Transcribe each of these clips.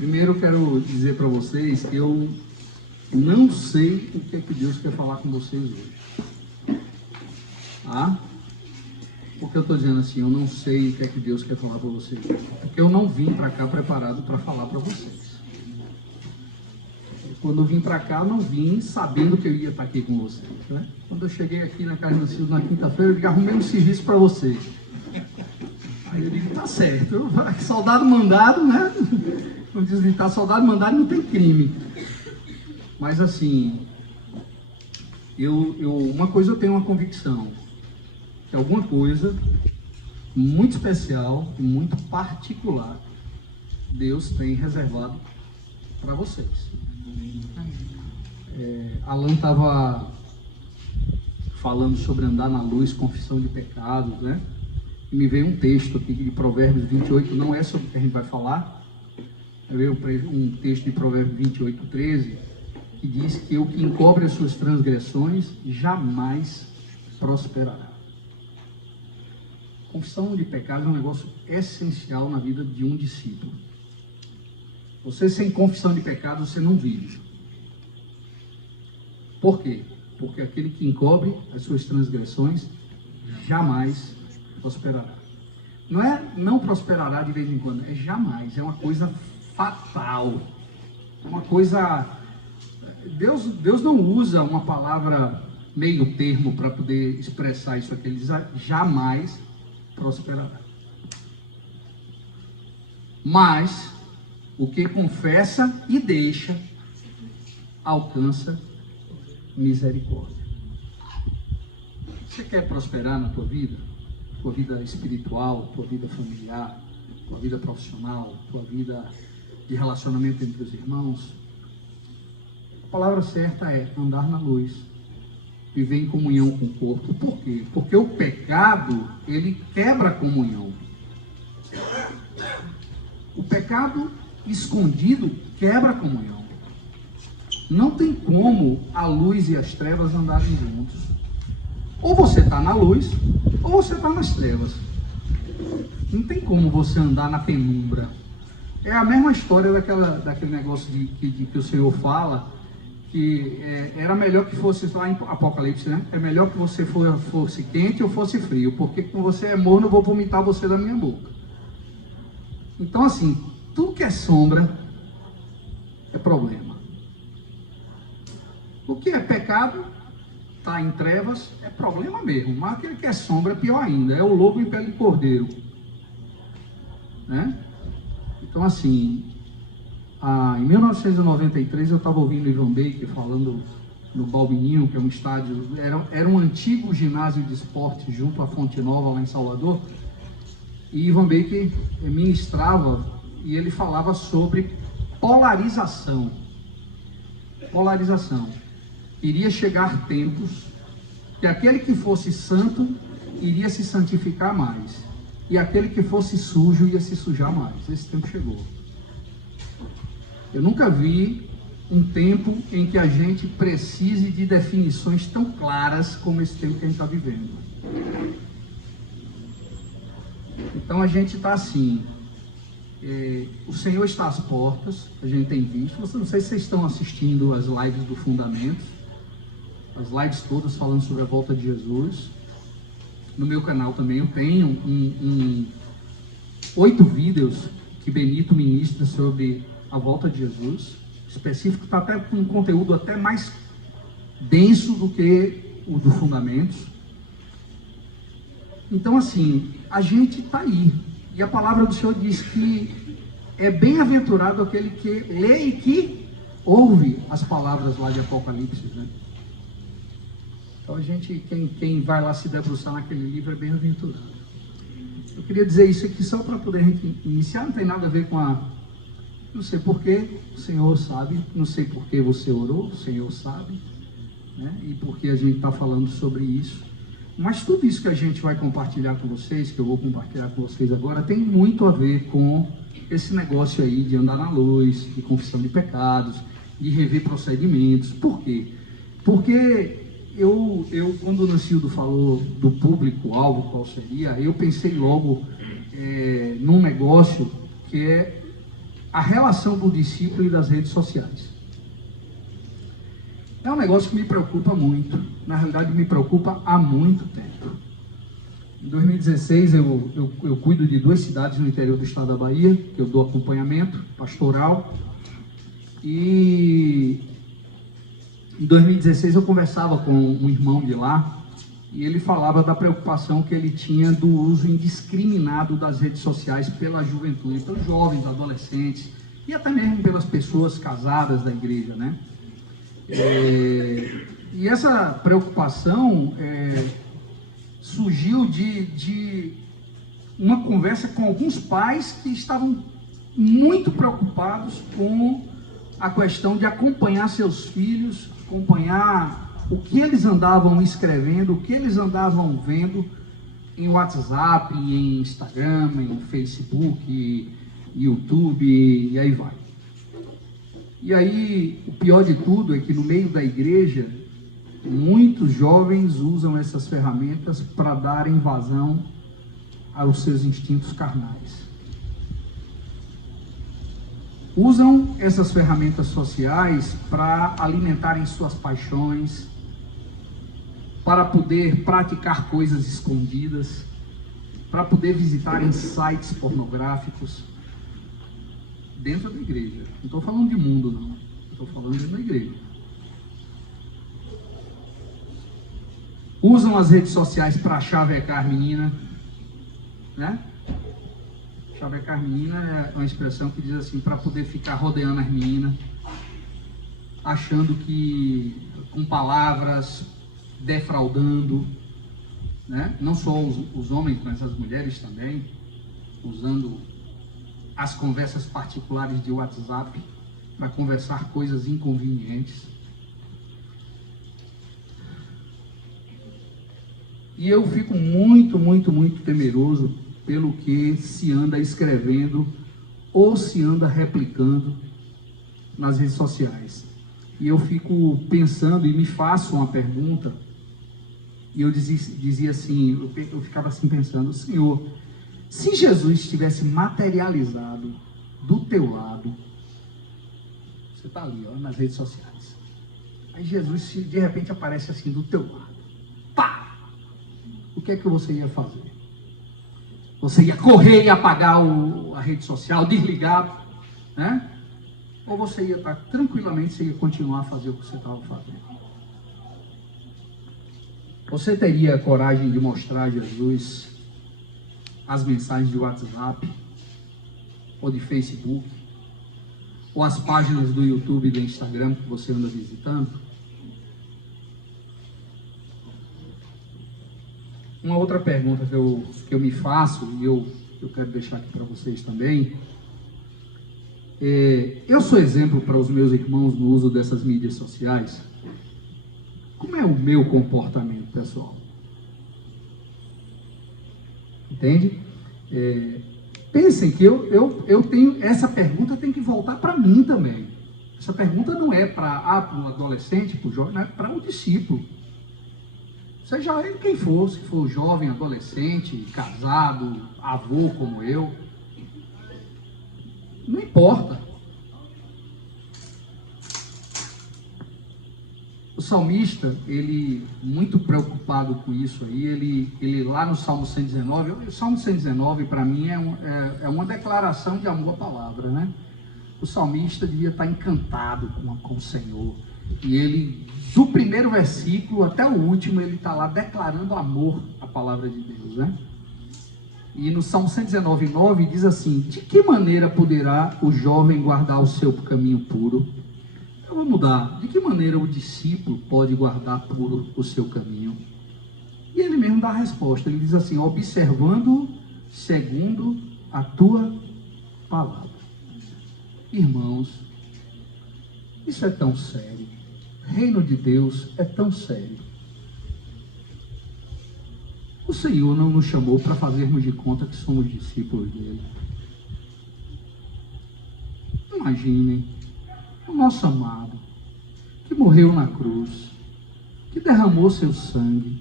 Primeiro eu quero dizer para vocês que eu não sei o que é que Deus quer falar com vocês hoje. Tá? Por que eu estou dizendo assim, eu não sei o que é que Deus quer falar para vocês hoje? Porque eu não vim para cá preparado para falar para vocês. Quando eu vim para cá, eu não vim sabendo que eu ia estar aqui com vocês. Né? Quando eu cheguei aqui na Casa do Silvio na quinta-feira, eu arrumei um serviço para vocês. Aí eu digo, tá certo, soldado mandado, né? Não diz, tá soldado mandado, não tem crime. Mas assim, uma coisa eu tenho uma convicção, que alguma coisa muito especial e muito particular Deus tem reservado para vocês. Alan estava falando sobre andar na luz, confissão de pecados, né? E me veio um texto aqui de Provérbios 28, não é sobre o que a gente vai falar, veio um texto de Provérbios 28, 13, que diz que o que encobre as suas transgressões jamais prosperará. Confissão de pecados é um negócio essencial na vida de um discípulo. Você sem confissão de pecados, você não vive. Por quê? Porque aquele que encobre as suas transgressões jamais prosperará. Não é não prosperará de vez em quando, é jamais, é uma coisa fatal. É uma coisa... Deus não usa uma palavra meio termo para poder expressar isso aqui. Ele diz jamais prosperará. Mas o que confessa e deixa alcança misericórdia. Você quer prosperar na tua vida? Tua vida espiritual, tua vida familiar, tua vida profissional, tua vida de relacionamento entre os irmãos? A palavra certa é andar na luz, viver em comunhão com o corpo. Por quê? Porque o pecado, ele quebra a comunhão. O pecado escondido quebra a comunhão. Não tem como a luz e as trevas andarem juntos. Ou você está na luz, ou você está nas trevas. Não tem como você andar na penumbra. É a mesma história daquele negócio que o Senhor fala, que era melhor que fosse lá em Apocalipse, né? É melhor que você fosse quente ou fosse frio, porque quando você é morno, eu vou vomitar você da minha boca. Então, assim, tudo que é sombra é problema. O que é pecado, está em trevas, é problema mesmo. Mas aquele que é sombra é pior ainda, é o lobo em pele de cordeiro. Né? Então, assim, em 1993 eu estava ouvindo o Ivan Baker falando no Balbininho, que é um estádio, era um antigo ginásio de esporte junto à Fonte Nova, lá em Salvador. E Ivan Baker ministrava e ele falava sobre polarização. Polarização. Iria chegar tempos que aquele que fosse santo iria se santificar mais, e aquele que fosse sujo ia se sujar mais. Esse tempo chegou. Eu nunca vi um tempo em que a gente precise de definições tão claras como esse tempo que a gente está vivendo. Então a gente está assim, o Senhor está às portas, a gente tem visto. Não sei se vocês estão assistindo as lives do Fundamentos, as lives todas falando sobre a volta de Jesus. No meu canal também eu tenho 8 vídeos que Benito ministra sobre a volta de Jesus. Específico, está até com um conteúdo até mais denso do que o do Fundamentos. Então, assim, a gente está aí. E a palavra do Senhor diz que é bem-aventurado aquele que lê e que ouve as palavras lá de Apocalipse, né? Então, a gente, quem vai lá se debruçar naquele livro é bem-aventurado. Eu queria dizer isso aqui só para poder a gente iniciar, não tem nada a ver com não sei porquê, o Senhor sabe, não sei porquê você orou, o Senhor sabe, né? E porque a gente está falando sobre isso. Mas tudo isso que a gente vai compartilhar com vocês, que eu vou compartilhar com vocês agora, tem muito a ver com esse negócio aí de andar na luz, de confissão de pecados, de rever procedimentos. Por quê? Porque quando o Nancildo falou do público-alvo, qual seria, eu pensei logo num negócio que é a relação do discípulo e das redes sociais. É um negócio que me preocupa muito. Na realidade, me preocupa há muito tempo. Em 2016, eu cuido de 2 cidades no interior do estado da Bahia, que eu dou acompanhamento pastoral. E em 2016 eu conversava com um irmão de lá, e ele falava da preocupação que ele tinha do uso indiscriminado das redes sociais pela juventude, pelos jovens, adolescentes, e até mesmo pelas pessoas casadas da igreja, né? E essa preocupação surgiu de uma conversa com alguns pais que estavam muito preocupados com a questão de acompanhar seus filhos, acompanhar o que eles andavam escrevendo, o que eles andavam vendo em WhatsApp, em Instagram, em Facebook, YouTube, e aí vai. E aí, o pior de tudo é que no meio da igreja, muitos jovens usam essas ferramentas para darem vazão aos seus instintos carnais. Usam essas ferramentas sociais para alimentarem suas paixões, para poder praticar coisas escondidas, para poder visitarem sites pornográficos dentro da igreja. Não estou falando de mundo, não. Estou falando dentro da igreja. Usam as redes sociais para chavecar menina, né? Chavecar menina é uma expressão que diz assim, para poder ficar rodeando as meninas, achando que com palavras, defraudando, né? Não só os homens, mas as mulheres também, usando as conversas particulares de WhatsApp para conversar coisas inconvenientes. E eu fico muito, muito, muito temeroso pelo que se anda escrevendo ou se anda replicando nas redes sociais. E eu fico pensando e me faço uma pergunta, e eu dizia assim, eu ficava assim pensando, Senhor, se Jesus estivesse materializado do teu lado, você está ali, ó, nas redes sociais, aí Jesus de repente aparece assim do teu lado, pá! O que é que você ia fazer? Você ia correr e apagar a rede social, desligar, né? Ou você ia estar tranquilamente, você ia continuar a fazer o que você estava fazendo? Você teria coragem de mostrar a Jesus as mensagens de WhatsApp, ou de Facebook, ou as páginas do YouTube e do Instagram que você anda visitando? Uma outra pergunta que eu me faço, e eu quero deixar aqui para vocês também, eu sou exemplo para os meus irmãos no uso dessas mídias sociais? Como é o meu comportamento, pessoal? Entende? Pensem que eu tenho, essa pergunta tem que voltar para mim também. Essa pergunta não é para um adolescente, para o jovem, não é para um discípulo. Seja ele quem for, se for jovem, adolescente, casado, avô como eu, não importa. O salmista, ele muito preocupado com isso aí, ele lá no Salmo 119, o Salmo 119 para mim é uma declaração de amor à palavra, né? O salmista devia estar encantado com o Senhor. E ele, do primeiro versículo até o último, ele está lá declarando amor à palavra de Deus, né? E no Salmo 119:9 diz assim: de que maneira poderá o jovem guardar o seu caminho puro? Eu vou mudar. De que maneira o discípulo pode guardar puro o seu caminho? E ele mesmo dá a resposta. Ele diz assim: observando segundo a tua palavra. Irmãos, isso é tão sério. Reino de Deus é tão sério. O Senhor não nos chamou para fazermos de conta que somos discípulos dele. Imaginem o nosso amado, que morreu na cruz, que derramou seu sangue,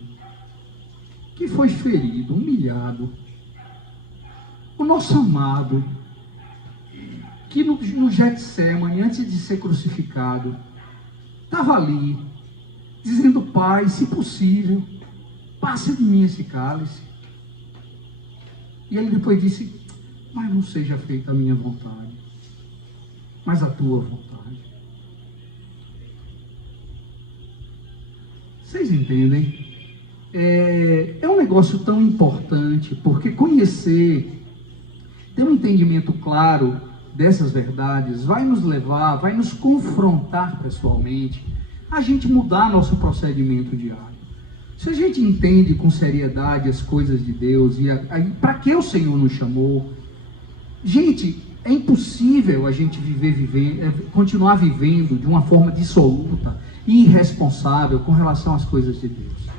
que foi ferido, humilhado. O nosso amado, que no Getsemane, antes de ser crucificado, estava ali, dizendo: Pai, se possível, passe de mim esse cálice. E ele depois disse: mas não seja feita a minha vontade, mas a tua vontade. Vocês entendem? É um negócio tão importante, porque conhecer, ter um entendimento claro dessas verdades, vai nos levar, vai nos confrontar pessoalmente, a gente mudar nosso procedimento diário. Se a gente entende com seriedade as coisas de Deus e para que o Senhor nos chamou, gente, é impossível a gente continuar vivendo de uma forma dissoluta e irresponsável com relação às coisas de Deus.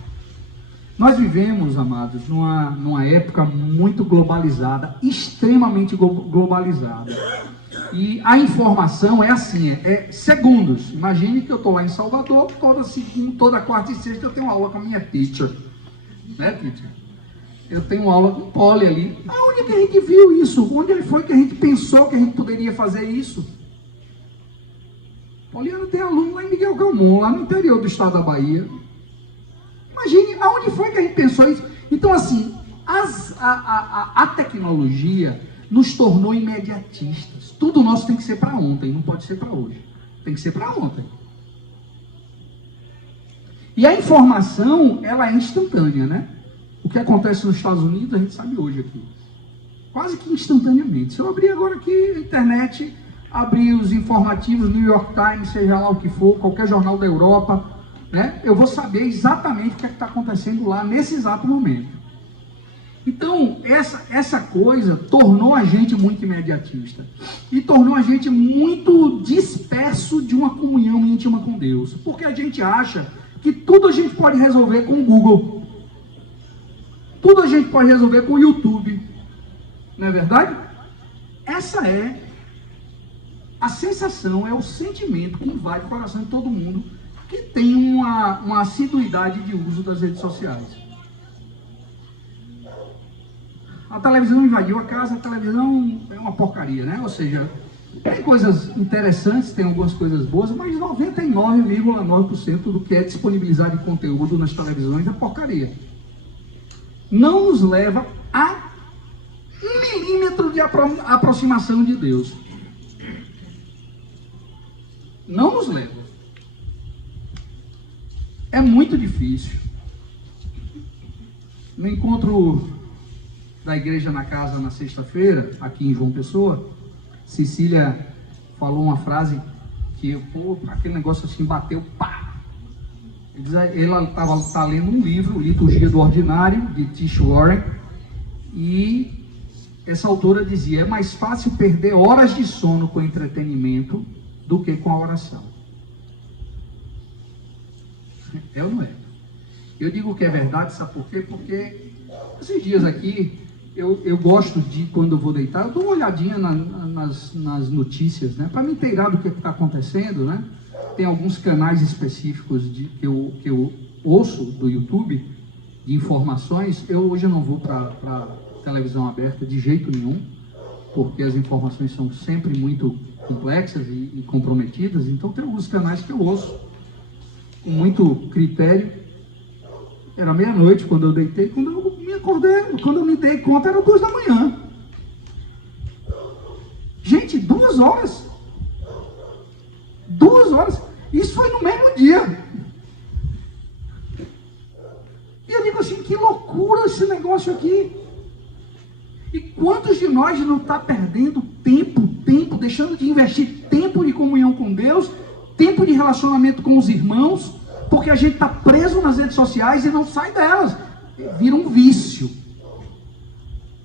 Nós vivemos, amados, numa época muito globalizada, extremamente globalizada. E a informação é assim, é segundos. Imagine que eu estou lá em Salvador, toda quarta e sexta eu tenho aula com a minha teacher. Né, teacher? Eu tenho aula com o Poli ali. Aonde que a gente viu isso? Onde foi que a gente pensou que a gente poderia fazer isso? Poliana tem aluno lá em Miguel Galmon, lá no interior do estado da Bahia. Imagine, aonde foi que a gente pensou isso? Então, assim, a tecnologia nos tornou imediatistas. Tudo nosso tem que ser para ontem, não pode ser para hoje. Tem que ser para ontem. E a informação, ela é instantânea, né? O que acontece nos Estados Unidos, a gente sabe hoje aqui. Quase que instantaneamente. Se eu abrir agora aqui a internet, abrir os informativos, New York Times, seja lá o que for, qualquer jornal da Europa, né? Eu vou saber exatamente o que está acontecendo lá nesse exato momento. Então, essa coisa tornou a gente muito imediatista e tornou a gente muito disperso de uma comunhão íntima com Deus, porque a gente acha que tudo a gente pode resolver com o Google, tudo a gente pode resolver com o YouTube, não é verdade? Essa é a sensação, é o sentimento que invade o coração de todo mundo que tem uma assiduidade de uso das redes sociais. A televisão invadiu a casa, a televisão é uma porcaria, né? Ou seja, tem coisas interessantes, tem algumas coisas boas, mas 99,9% do que é disponibilizado de conteúdo nas televisões é porcaria. Não nos leva a 1 milímetro de aproximação de Deus. Não nos leva. É muito difícil. No encontro da igreja na casa na sexta-feira, aqui em João Pessoa, Cecília falou uma frase que, aquele negócio assim bateu, pá! Ela estava lendo um livro, Liturgia do Ordinário, de Tish Warren, e essa autora dizia: é mais fácil perder horas de sono com entretenimento do que com a oração. É ou não é? Eu digo que é verdade, sabe por quê? Porque esses dias aqui, eu gosto de, quando eu vou deitar, eu dou uma olhadinha nas notícias, né? Para me inteirar do que está acontecendo, né? Tem alguns canais específicos que eu ouço do YouTube, de informações. Hoje eu não vou para televisão aberta de jeito nenhum, porque as informações são sempre muito complexas e comprometidas. Então tem alguns canais que eu ouço com muito critério. Era meia-noite quando eu deitei, quando eu me acordei, quando eu me dei conta, era 2 da manhã. Gente, 2 horas. 2 horas. Isso foi no mesmo dia. E eu digo assim, que loucura esse negócio aqui. E quantos de nós não está perdendo tempo, deixando de investir tempo de comunhão com Deus, tempo de relacionamento com os irmãos, porque a gente está preso nas redes sociais e não sai delas. Vira um vício.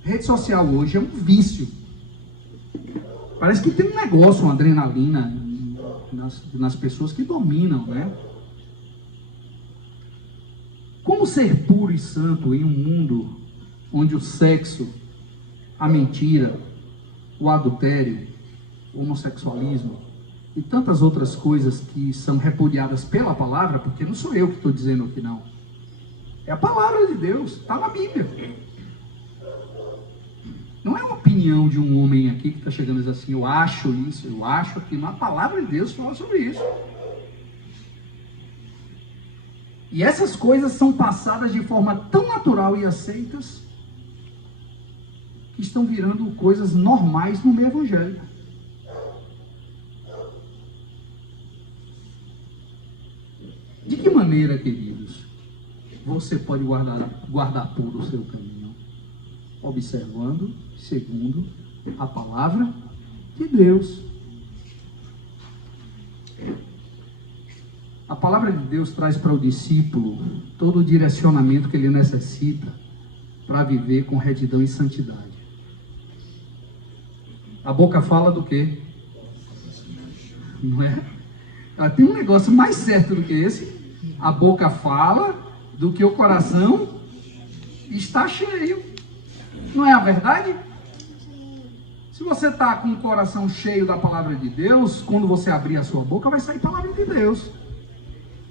Rede social hoje é um vício. Parece que tem um negócio, uma adrenalina nas pessoas que dominam, né? Como ser puro e santo em um mundo onde o sexo, a mentira, o adultério, o homossexualismo e tantas outras coisas que são repudiadas pela palavra, porque não sou eu que estou dizendo aqui não. É a palavra de Deus, está na Bíblia. Não é uma opinião de um homem aqui que está chegando e diz assim, eu acho isso, eu acho aquilo. A palavra de Deus fala sobre isso. E essas coisas são passadas de forma tão natural e aceitas que estão virando coisas normais no meio evangélico. De que maneira, queridos, você pode guardar puro o seu caminho? Observando, segundo a palavra de Deus. A palavra de Deus traz para o discípulo todo o direcionamento que ele necessita para viver com retidão e santidade. A boca fala do quê? Não é? Tem um negócio mais certo do que esse. A boca fala do que o coração está cheio. Não é a verdade? Se você está com o coração cheio da palavra de Deus, quando você abrir a sua boca, vai sair palavra de Deus.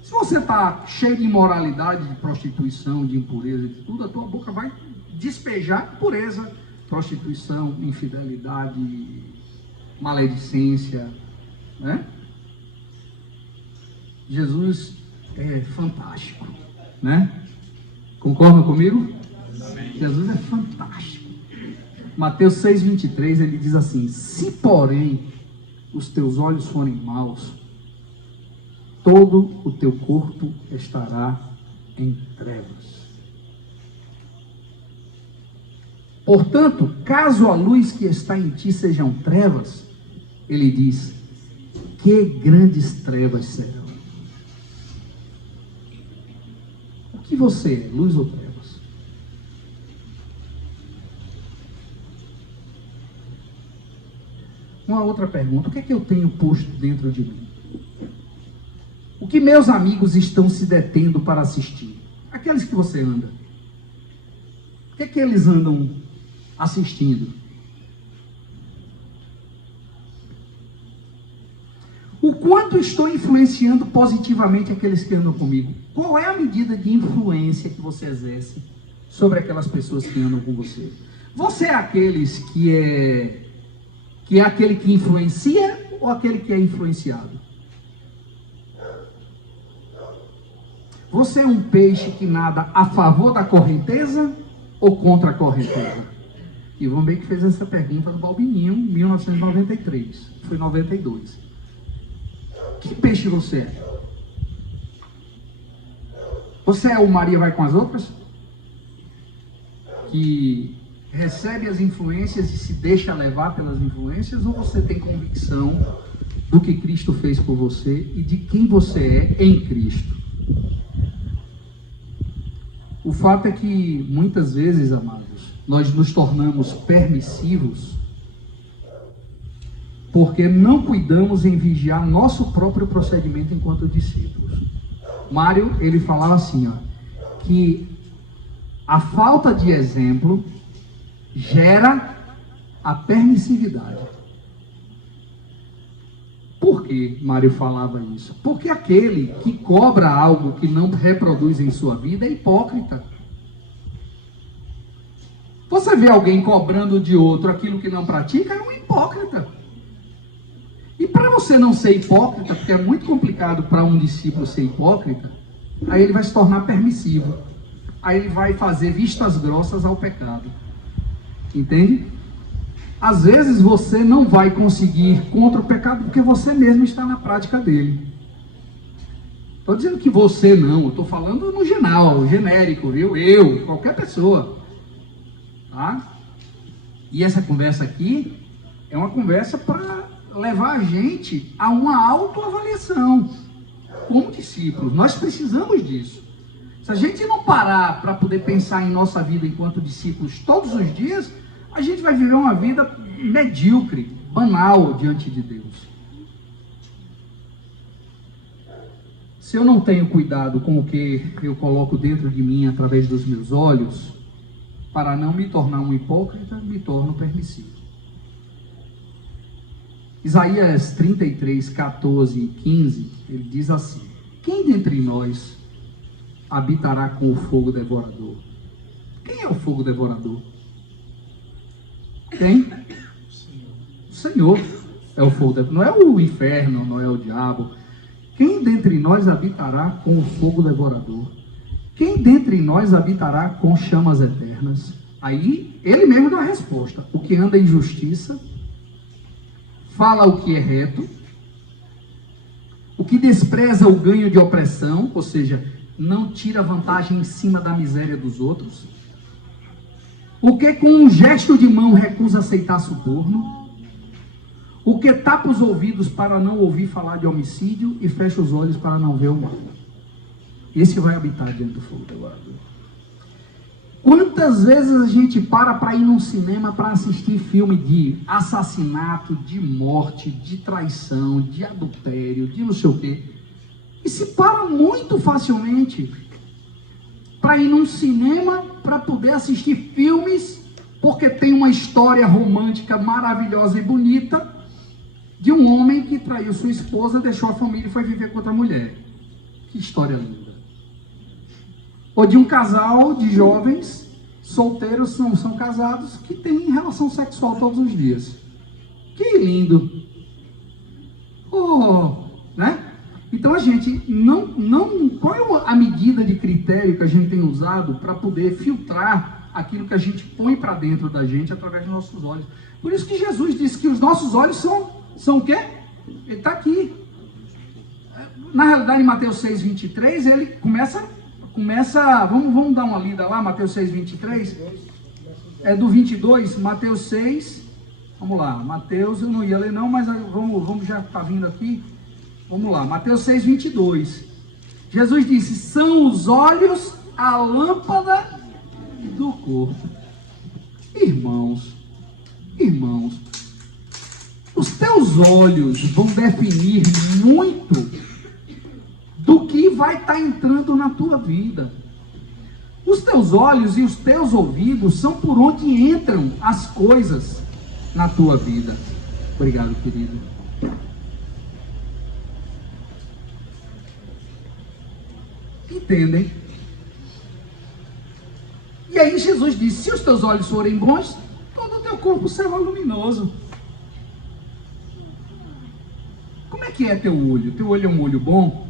Se você está cheio de imoralidade, de prostituição, de impureza, de tudo, a tua boca vai despejar impureza, prostituição, infidelidade, maledicência, né? Jesus é fantástico, né? Concordam comigo? Amém. Jesus é fantástico. Mateus 6,23, ele diz assim: se porém os teus olhos forem maus, todo o teu corpo estará em trevas. Portanto, caso a luz que está em ti sejam trevas, ele diz, que grandes trevas serão. O que você é, luz ou trevas? Uma outra pergunta, o que é que eu tenho posto dentro de mim? O que meus amigos estão se detendo para assistir? Aqueles que você anda. O que é que eles andam assistindo? O quanto estou influenciando positivamente aqueles que andam comigo? Qual é a medida de influência que você exerce sobre aquelas pessoas que andam com você? Você é aqueles que é aquele que influencia ou aquele que é influenciado? Você é um peixe que nada a favor da correnteza ou contra a correnteza? E vamos ver que fez essa pergunta no Balbininho, em 1993. Foi 92. Que peixe você é? Você é o Maria vai com as outras? Que recebe as influências e se deixa levar pelas influências? Ou você tem convicção do que Cristo fez por você e de quem você é em Cristo? O fato é que, muitas vezes, amados, nós nos tornamos permissivos porque não cuidamos em vigiar nosso próprio procedimento enquanto discípulos. Mário, ele falava assim, que a falta de exemplo gera a permissividade. Por que Mário falava isso? Porque aquele que cobra algo que não reproduz em sua vida é hipócrita. Você vê alguém cobrando de outro aquilo que não pratica, é um hipócrita. E para você não ser hipócrita, porque é muito complicado para um discípulo ser hipócrita, aí ele vai se tornar permissivo. Aí ele vai fazer vistas grossas ao pecado. Entende? Às vezes você não vai conseguir contra o pecado porque você mesmo está na prática dele. Estou dizendo que você não, eu estou falando no geral, genérico, viu? Eu, qualquer pessoa. Tá? E essa conversa aqui é uma conversa para levar a gente a uma autoavaliação como discípulos. Nós precisamos disso. Se a gente não parar para poder pensar em nossa vida enquanto discípulos todos os dias, a gente vai viver uma vida medíocre, banal diante de Deus. Se eu não tenho cuidado com o que eu coloco dentro de mim através dos meus olhos, para não me tornar um hipócrita, me torno permissivo. Isaías 33, 14 e 15, ele diz assim: quem dentre nós habitará com o fogo devorador? Quem é o fogo devorador? Quem? O Senhor é o fogo. Não é o inferno, não é o diabo. Quem dentre nós habitará com o fogo devorador? Quem dentre nós habitará com chamas eternas? Aí, ele mesmo dá a resposta. O que anda em justiça, fala o que é reto, o que despreza o ganho de opressão, ou seja, não tira vantagem em cima da miséria dos outros, o que com um gesto de mão recusa aceitar suborno, o que tapa os ouvidos para não ouvir falar de homicídio e fecha os olhos para não ver o mal. Esse vai habitar diante do fogo devorador. Quantas vezes a gente para ir num cinema para assistir filme de assassinato, de morte, de traição, de adultério, de não sei o quê, e se para muito facilmente para ir num cinema para poder assistir filmes, porque tem uma história romântica maravilhosa e bonita de um homem que traiu sua esposa, deixou a família e foi viver com outra mulher. Que história linda. Ou de um casal de jovens solteiros, não são casados, que têm relação sexual todos os dias. Que lindo! Oh, né? Então a gente qual é a medida de critério que a gente tem usado para poder filtrar aquilo que a gente põe para dentro da gente através dos nossos olhos? Por isso que Jesus disse que os nossos olhos são o quê? Ele está aqui. Na realidade, em Mateus 6:23, ele começa, vamos dar uma lida lá, Mateus 6:23, é do 22, Mateus 6, vamos lá, Mateus, eu não ia ler não, mas vamos já está vindo aqui, vamos lá, Mateus 6:22, Jesus disse, são os olhos a lâmpada do corpo. Irmãos, os teus olhos vão definir muito do que vai estar entrando na tua vida. Os teus olhos e os teus ouvidos são por onde entram as coisas na tua vida. Obrigado, querido. Entendem? E aí Jesus disse, se os teus olhos forem bons, todo o teu corpo será luminoso. Como é que é teu olho? Teu olho é um olho bom?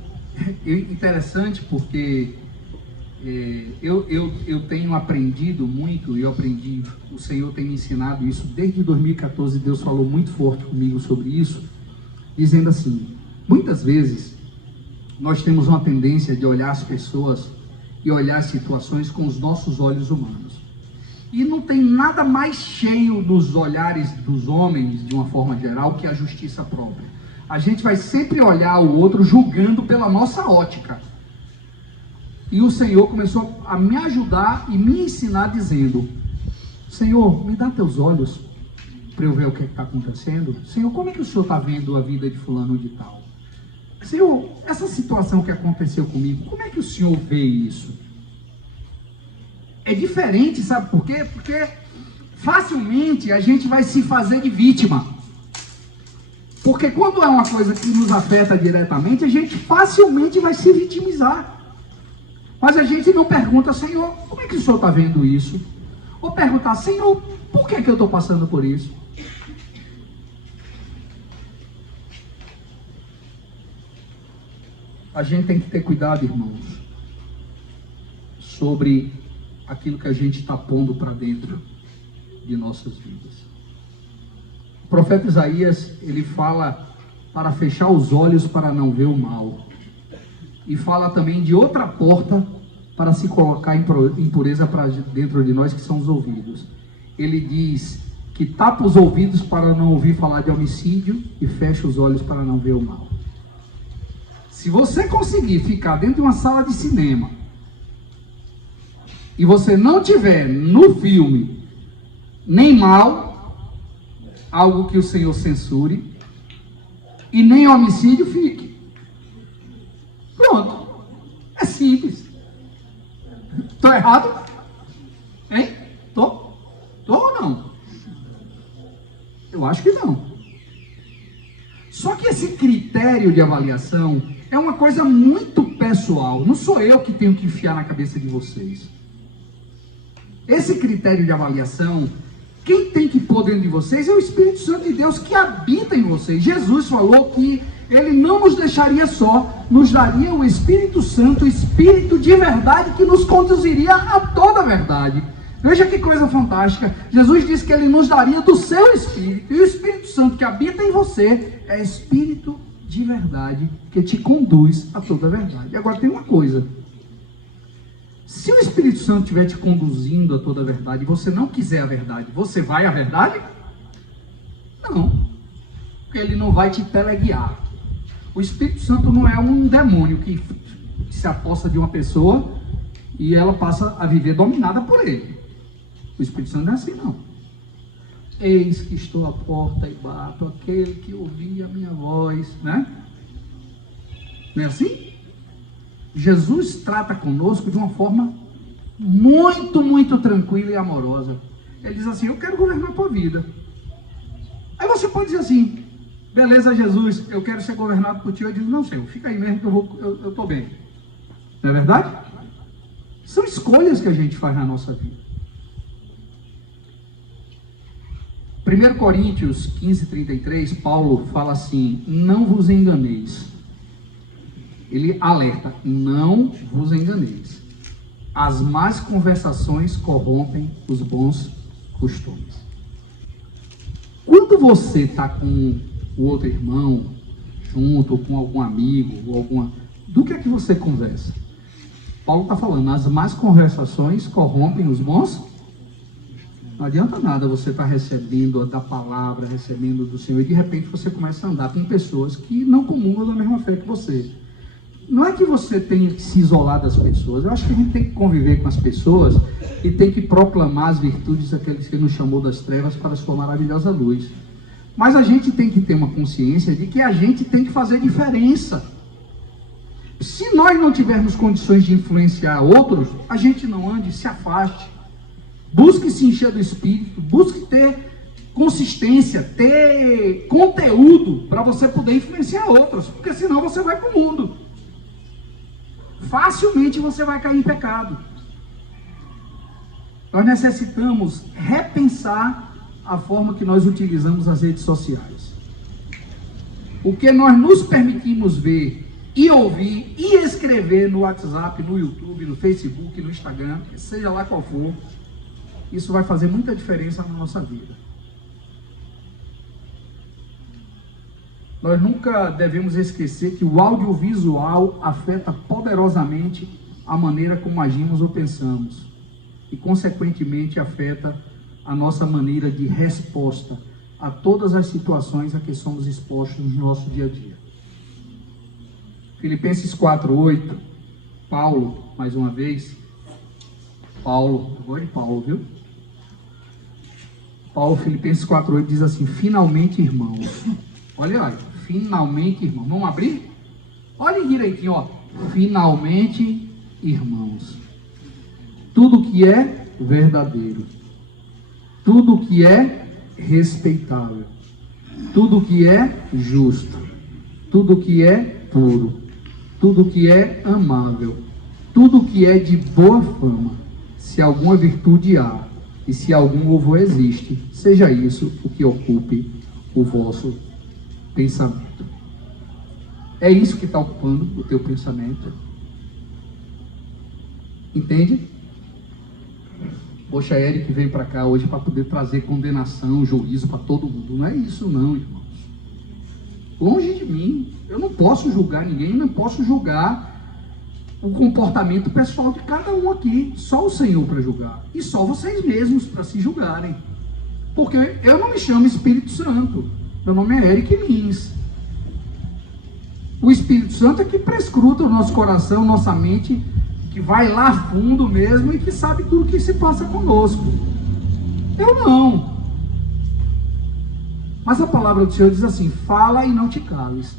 Interessante porque eu tenho aprendido muito, o Senhor tem me ensinado isso desde 2014, Deus falou muito forte comigo sobre isso, dizendo assim, muitas vezes nós temos uma tendência de olhar as pessoas e olhar as situações com os nossos olhos humanos. E não tem nada mais cheio nos olhares dos homens, de uma forma geral, que a justiça própria. A gente vai sempre olhar o outro julgando pela nossa ótica. E o Senhor começou a me ajudar e me ensinar dizendo, Senhor, me dá teus olhos para eu ver o que está acontecendo. Senhor, como é que o Senhor está vendo a vida de fulano de tal? Senhor, essa situação que aconteceu comigo, como é que o Senhor vê isso? É diferente, sabe por quê? Porque facilmente a gente vai se fazer de vítima. Porque quando é uma coisa que nos afeta diretamente, a gente facilmente vai se vitimizar. Mas a gente não pergunta, Senhor, como é que o Senhor está vendo isso? Ou perguntar, Senhor, por que eu estou passando por isso? A gente tem que ter cuidado, irmãos, sobre aquilo que a gente está pondo para dentro de nossas vidas. O profeta Isaías, ele fala para fechar os olhos para não ver o mal. E fala também de outra porta para se colocar impureza para dentro de nós, que são os ouvidos. Ele diz que tapa os ouvidos para não ouvir falar de homicídio e fecha os olhos para não ver o mal. Se você conseguir ficar dentro de uma sala de cinema e você não tiver no filme nem mal, algo que o Senhor censure, e nem homicídio, fique. Pronto. É simples. Estou errado? Hein? Tô ou não? Eu acho que não. Só que esse critério de avaliação é uma coisa muito pessoal. Não sou eu que tenho que enfiar na cabeça de vocês. Esse critério de avaliação Quem tem que pôr dentro de vocês é o Espírito Santo de Deus que habita em vocês. Jesus falou que Ele não nos deixaria só, nos daria o Espírito Santo, o Espírito de verdade que nos conduziria a toda a verdade. Veja que coisa fantástica. Jesus disse que Ele nos daria do seu Espírito. E o Espírito Santo que habita em você é Espírito de verdade que te conduz a toda a verdade. Agora tem uma coisa. Se o Espírito Santo estiver te conduzindo a toda a verdade e você não quiser a verdade, você vai à verdade? Não. Porque Ele não vai te teleguiar. O Espírito Santo não é um demônio que se aposta de uma pessoa e ela passa a viver dominada por ele. O Espírito Santo não é assim, não. Eis que estou à porta e bato, aquele que ouvir a minha voz, né? Não é assim? Jesus trata conosco de uma forma muito, muito tranquila e amorosa. Ele diz assim: eu quero governar a tua vida. Aí você pode dizer assim: beleza, Jesus, eu quero ser governado por ti. Eu digo: não, Senhor, fica aí mesmo que eu estou bem. Não é verdade? São escolhas que a gente faz na nossa vida. 1 Coríntios 15:33, Paulo fala assim: não vos enganeis. Ele alerta: não vos enganeis. As más conversações corrompem os bons costumes. Quando você está com o outro irmão, junto, ou com algum amigo, ou alguma... do que é que você conversa? Paulo está falando: as más conversações corrompem os bons. Não adianta nada você estar recebendo da palavra, recebendo do Senhor, e de repente você começa a andar com pessoas que não comungam da mesma fé que você. Não é que você tenha que se isolar das pessoas. Eu acho que a gente tem que conviver com as pessoas e tem que proclamar as virtudes daqueles que nos chamou das trevas para a sua maravilhosa luz. Mas a gente tem que ter uma consciência de que a gente tem que fazer diferença. Se nós não tivermos condições de influenciar outros, a gente não ande, se afaste. Busque se encher do Espírito, busque ter consistência, ter conteúdo para você poder influenciar outros, porque senão você vai para o mundo. Facilmente você vai cair em pecado. Nós necessitamos repensar a forma que nós utilizamos as redes sociais. O que nós nos permitimos ver e ouvir e escrever no WhatsApp, no YouTube, no Facebook, no Instagram, seja lá qual for, isso vai fazer muita diferença na nossa vida. Nós nunca devemos esquecer que o audiovisual afeta poderosamente a maneira como agimos ou pensamos e, consequentemente, afeta a nossa maneira de resposta a todas as situações a que somos expostos no nosso dia a dia. Filipenses 4:8, Paulo, mais uma vez, eu gosto de Paulo, viu? Paulo, Filipenses 4:8 diz assim: finalmente, irmãos, olha aí, finalmente, irmãos, vamos abrir? Olhem direitinho, ó, finalmente, irmãos, tudo que é verdadeiro, tudo que é respeitável, tudo que é justo, tudo que é puro, tudo que é amável, tudo que é de boa fama, se alguma virtude há, e se algum louvor existe, seja isso o que ocupe o vosso pensamento. É isso que está ocupando o teu pensamento. Entende? Poxa, Eric veio para cá hoje para poder trazer condenação, juízo para todo mundo. Não é isso não, irmãos. Longe de mim. Eu não posso julgar ninguém, não posso julgar o comportamento pessoal de cada um aqui. Só o Senhor para julgar. E só vocês mesmos para se julgarem. Porque eu não me chamo Espírito Santo. Meu nome é Eric Lins. O Espírito Santo é que prescruta o nosso coração, nossa mente, que vai lá fundo mesmo e que sabe tudo que se passa conosco. Eu não. Mas a palavra do Senhor diz assim: fala e não te cales.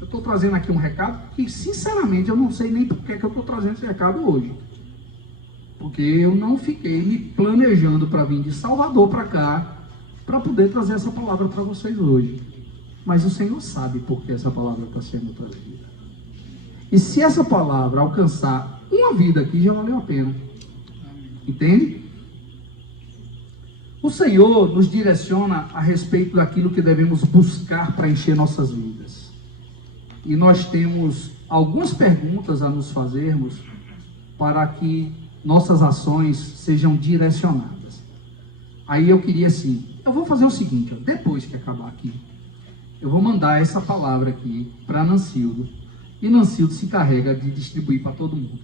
Eu estou trazendo aqui um recado que, sinceramente, eu não sei nem por que eu estou trazendo esse recado hoje. Porque eu não fiquei me planejando para vir de Salvador para cá, para poder trazer essa palavra para vocês hoje. Mas o Senhor sabe por que essa palavra está sendo trazida. E se essa palavra alcançar uma vida aqui, já valeu a pena. Entende? O Senhor nos direciona a respeito daquilo que devemos buscar para encher nossas vidas. E nós temos algumas perguntas a nos fazermos para que nossas ações sejam direcionadas. Aí eu queria assim, eu vou fazer o seguinte, ó, depois que acabar aqui, eu vou mandar essa palavra aqui para Nancildo, e Nancildo se encarrega de distribuir para todo mundo.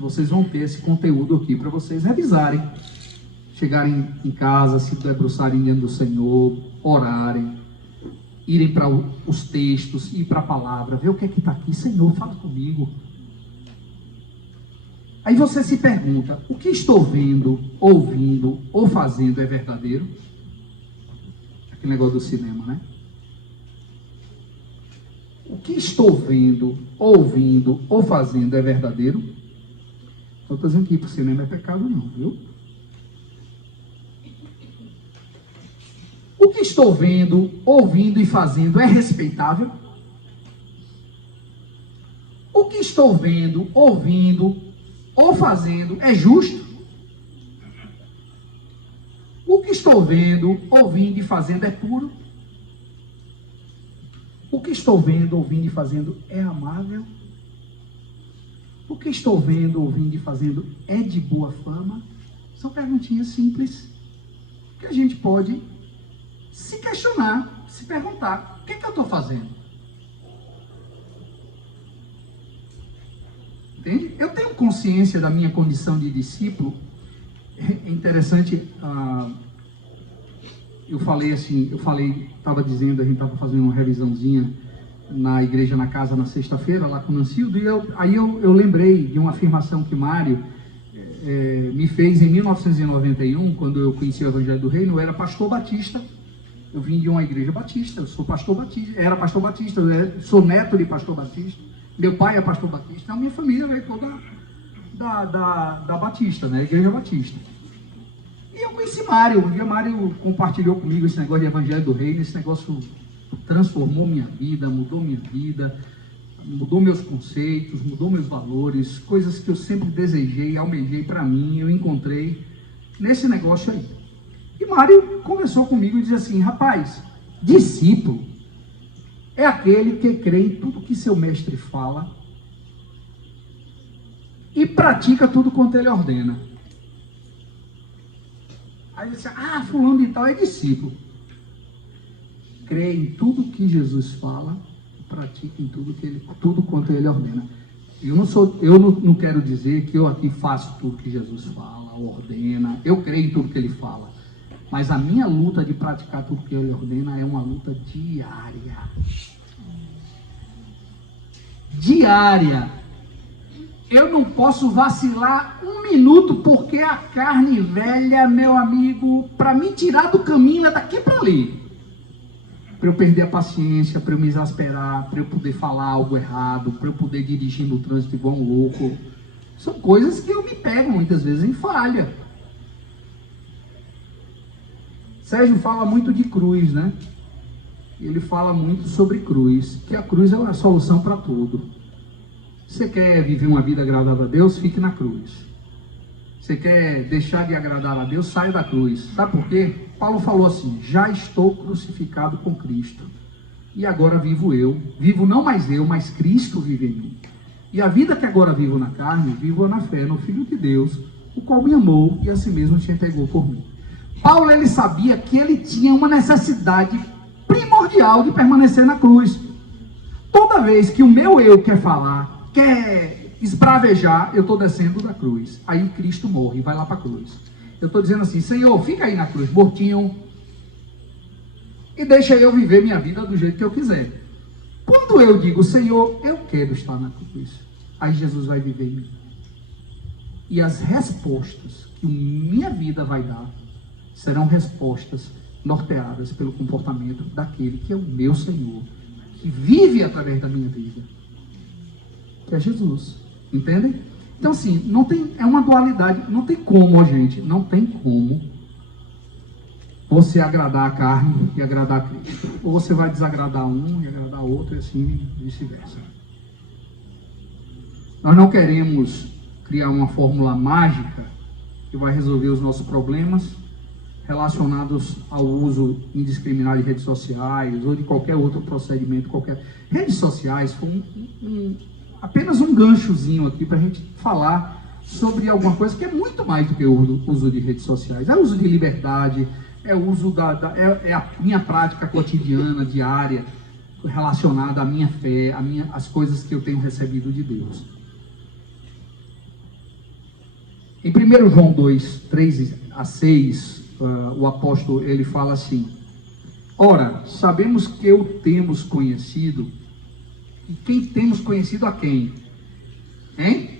Vocês vão ter esse conteúdo aqui para vocês revisarem, chegarem em casa, se debruçarem diante do Senhor, orarem, irem para os textos, ir para a palavra, ver o que é que está aqui. Senhor, fala comigo. Aí você se pergunta, o que estou vendo, ouvindo ou fazendo é verdadeiro? Aquele negócio do cinema, né? O que estou vendo, ouvindo ou fazendo é verdadeiro? Não estou dizendo que ir para o cinema é pecado não, viu? O que estou vendo, ouvindo e fazendo é respeitável? O que estou vendo, ouvindo ou fazendo é justo? O que estou vendo, ouvindo e fazendo é puro? O que estou vendo, ouvindo e fazendo é amável? O que estou vendo, ouvindo e fazendo é de boa fama? São perguntinhas simples que a gente pode se questionar, se perguntar, o que é que eu estou fazendo? Entende? Eu tenho consciência da minha condição de discípulo. É interessante, eu falei, estava dizendo, a gente estava fazendo uma revisãozinha na igreja, na casa, na sexta-feira, lá com o Nancildo, e eu lembrei de uma afirmação que Mário me fez em 1991, quando eu conheci o Evangelho do Reino. Eu era pastor batista, eu vim de uma igreja batista, eu sou pastor batista, era pastor batista, sou neto de pastor batista, meu pai é pastor batista, então minha família veio toda da Batista, né, igreja batista. E eu conheci Mário, um dia Mário compartilhou comigo esse negócio de Evangelho do Reino, esse negócio transformou minha vida, mudou meus conceitos, mudou meus valores, coisas que eu sempre desejei, almejei para mim, eu encontrei nesse negócio aí. E Mário conversou comigo e disse assim, rapaz, discípulo é aquele que crê em tudo que seu mestre fala e pratica tudo quanto ele ordena. Aí ele disse, fulano de tal é discípulo. Crê em tudo que Jesus fala, pratica em tudo quanto ele ordena. Eu não quero dizer que eu aqui faço tudo que Jesus fala, ordena, eu creio em tudo que ele fala. Mas a minha luta de praticar tudo que ele ordena é uma luta diária. Diária. Eu não posso vacilar um minuto, porque a carne velha, meu amigo, para me tirar do caminho é daqui para ali. Para eu perder a paciência, para eu me exasperar, para eu poder falar algo errado, para eu poder dirigir no trânsito igual um louco. São coisas que eu me pego muitas vezes em falha. Sérgio fala muito de cruz, né? Ele fala muito sobre cruz, que a cruz é a solução para tudo. Você quer viver uma vida agradável a Deus? Fique na cruz. Você quer deixar de agradar a Deus? Saia da cruz. Sabe por quê? Paulo falou assim, já estou crucificado com Cristo. E agora vivo eu. Vivo não mais eu, mas Cristo vive em mim. E a vida que agora vivo na carne, vivo na fé no Filho de Deus, o qual me amou e a si mesmo se entregou por mim. Paulo, ele sabia que ele tinha uma necessidade primordial de permanecer na cruz. Toda vez que o meu eu quer falar, quer esbravejar, eu estou descendo da cruz. Aí Cristo morre e vai lá para a cruz. Eu estou dizendo assim, Senhor, fica aí na cruz, mortinho, e deixa eu viver minha vida do jeito que eu quiser. Quando eu digo, Senhor, eu quero estar na cruz, aí Jesus vai viver em mim. E as respostas que minha vida vai dar serão respostas norteadas pelo comportamento daquele que é o meu Senhor, que vive através da minha vida, que é Jesus. Entendem? Então, assim, é uma dualidade. Não tem como, gente, não tem como você agradar a carne e agradar a Cristo. Ou você vai desagradar um e agradar outro, e assim vice-versa. Nós não queremos criar uma fórmula mágica que vai resolver os nossos problemas, relacionados ao uso indiscriminado de redes sociais ou de qualquer outro procedimento, redes sociais foi apenas um ganchozinho aqui para a gente falar sobre alguma coisa que é muito mais do que o uso de redes sociais. É o uso de liberdade, é o uso é a minha prática cotidiana, diária, relacionada à minha fé, às coisas que eu tenho recebido de Deus. Em 1 João 2, 3 a 6, o apóstolo ele fala assim: ora, sabemos que o temos conhecido. E quem temos conhecido a quem? Hein?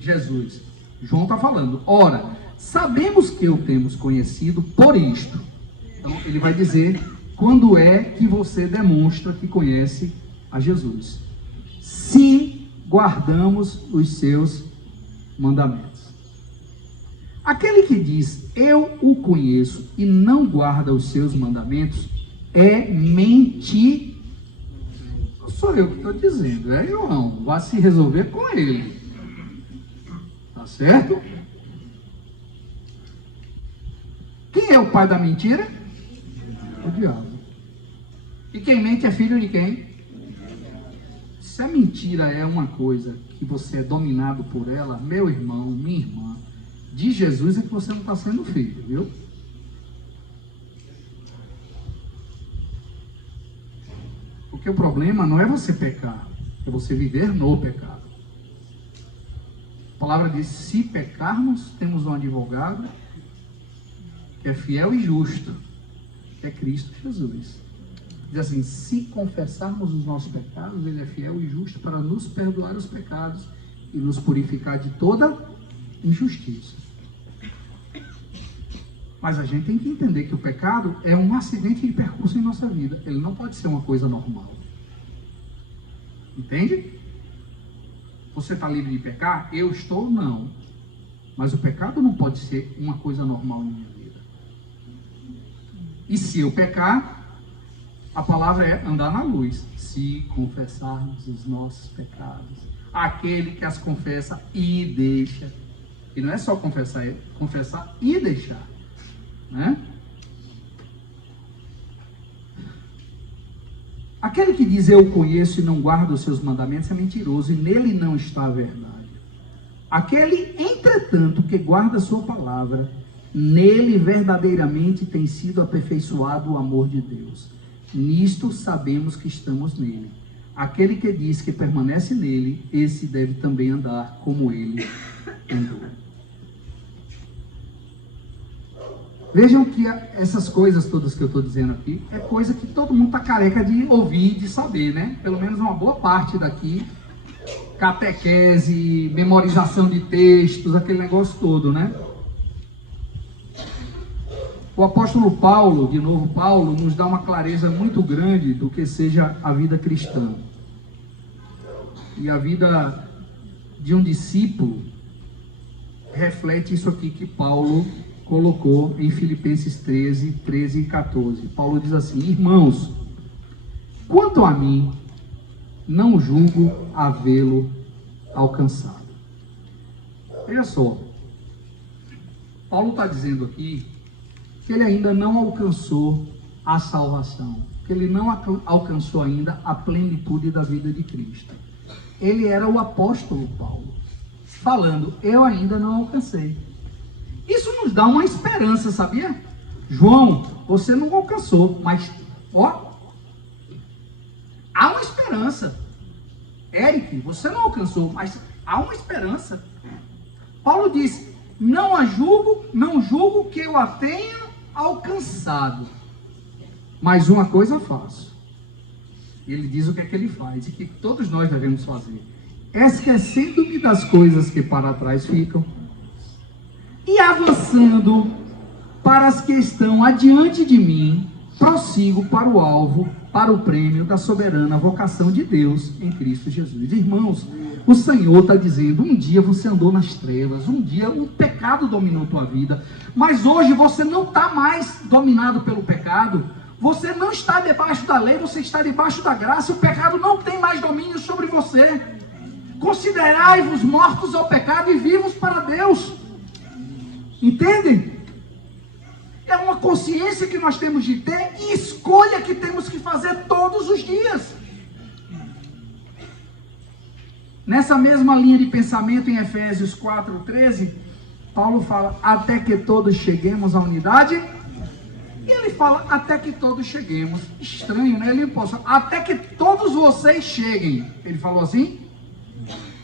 Jesus. João está falando: ora, sabemos que o temos conhecido por isto. Então ele vai dizer quando é que você demonstra que conhece a Jesus: se guardamos os seus mandamentos. Aquele que diz eu o conheço e não guarda os seus mandamentos é mentiroso. Não sou eu que estou dizendo, é João. Vá se resolver com ele. Tá certo? Quem é o pai da mentira? O diabo. E quem mente é filho de quem? Se a mentira é uma coisa que você é dominado por ela, meu irmão, minha irmã, de Jesus é que você não está sendo filho, viu? Porque o problema não é você pecar, é você viver no pecado. A palavra diz: se pecarmos, temos um advogado que é fiel e justo, que é Cristo Jesus. Diz assim: se confessarmos os nossos pecados, Ele é fiel e justo para nos perdoar os pecados e nos purificar de toda injustiça. Mas a gente tem que entender que o pecado é um acidente de percurso em nossa vida. Ele não pode ser uma coisa normal. Entende? Você está livre de pecar? Eu estou, não. Mas o pecado não pode ser uma coisa normal em minha vida. E se eu pecar, a palavra é andar na luz. Se confessarmos os nossos pecados, aquele que as confessa e deixa. E não é só confessar, é confessar e deixar. Né? Aquele que diz eu conheço e não guarda os seus mandamentos é mentiroso e nele não está a verdade. Aquele, entretanto, que guarda a sua palavra, nele verdadeiramente tem sido aperfeiçoado o amor de Deus. Nisto sabemos que estamos nele. Aquele que diz que permanece nele, esse deve também andar como ele andou. Vejam que essas coisas todas que eu estou dizendo aqui é coisa que todo mundo está careca de ouvir, de saber, né? Pelo menos uma boa parte daqui, catequese, memorização de textos, aquele negócio todo, né? O apóstolo Paulo, de novo Paulo, nos dá uma clareza muito grande do que seja a vida cristã. E a vida de um discípulo reflete isso aqui que Paulo colocou em Filipenses 13, 13 e 14. Paulo diz assim: irmãos, quanto a mim, não julgo havê-lo alcançado. Veja só, Paulo está dizendo aqui que ele ainda não alcançou a salvação, que ele não alcançou ainda a plenitude da vida de Cristo. Ele era o apóstolo Paulo, falando: eu ainda não alcancei. Isso nos dá uma esperança, sabia? João, você não alcançou, mas, ó, há uma esperança. Eric, você não alcançou, mas há uma esperança. Paulo diz: não julgo que eu a tenha alcançado, mas uma coisa faço. Ele diz o que é que ele faz, e que todos nós devemos fazer: esquecendo-me das coisas que para trás ficam, e avançando para as que estão adiante de mim, prossigo para o alvo, para o prêmio da soberana vocação de Deus em Cristo Jesus. Irmãos, o Senhor está dizendo: um dia você andou nas trevas, um dia o pecado dominou tua vida, mas hoje você não está mais dominado pelo pecado, você não está debaixo da lei, você está debaixo da graça, o pecado não tem mais domínio sobre você. Considerai-vos mortos ao pecado e vivos para Deus. Entendem? consciência que nós temos de ter e escolha que temos que fazer todos os dias. Nessa mesma linha de pensamento, em Efésios 4:13, Paulo fala, até que todos cheguemos à unidade. E ele fala, até que todos cheguemos. Estranho, né? Ele não até que todos vocês cheguem. Ele falou assim?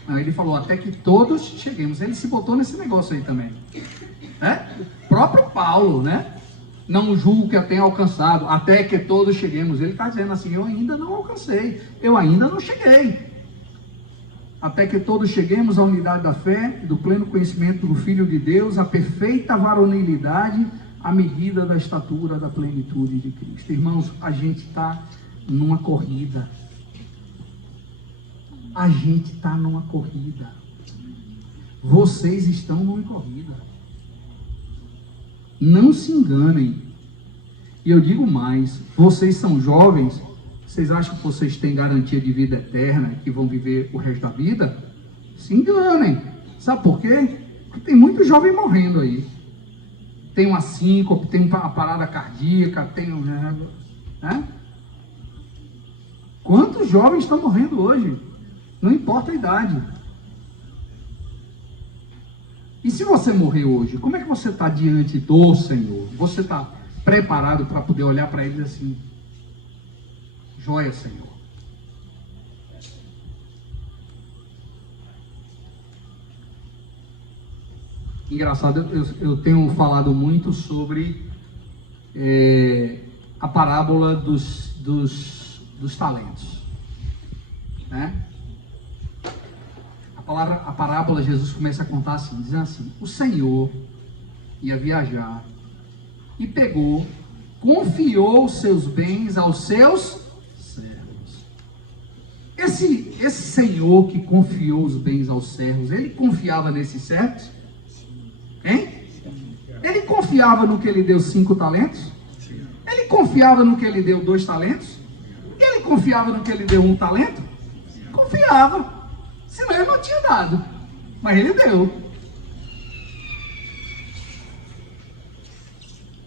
Não, ele falou, até que todos cheguemos. Ele se botou nesse negócio aí também. O próprio Paulo, né? Não julgo que eu tenha alcançado, até que todos cheguemos. Ele está dizendo assim, eu ainda não alcancei. Eu ainda não cheguei. Até que todos cheguemos à unidade da fé, do pleno conhecimento do Filho de Deus, à perfeita varonilidade, à medida da estatura da plenitude de Cristo. Irmãos, a gente está numa corrida. A gente está numa corrida. Vocês estão numa corrida. Não se enganem. E eu digo mais, vocês são jovens, vocês acham que vocês têm garantia de vida eterna, que vão viver o resto da vida? Se enganem. Sabe por quê? Porque tem muito jovem morrendo aí. Tem uma síncope, tem uma parada cardíaca, tem um... né? Quantos jovens estão morrendo hoje? Não importa a idade. E se você morrer hoje, como é que você está diante do Senhor? Você está preparado para poder olhar para ele assim, joia, Senhor. Engraçado, eu tenho falado muito sobre a parábola dos talentos, né? A parábola, Jesus começa a contar assim, dizendo assim, o Senhor ia viajar e pegou, confiou os seus bens aos seus servos. Esse Senhor que confiou os bens aos servos, ele confiava nesses servos? Hein? Ele confiava no que ele deu 5 talentos? Ele confiava no que ele deu 2 talentos? Ele confiava no que ele deu 1 talento? Confiava. Senão ele não tinha dado. Mas ele deu.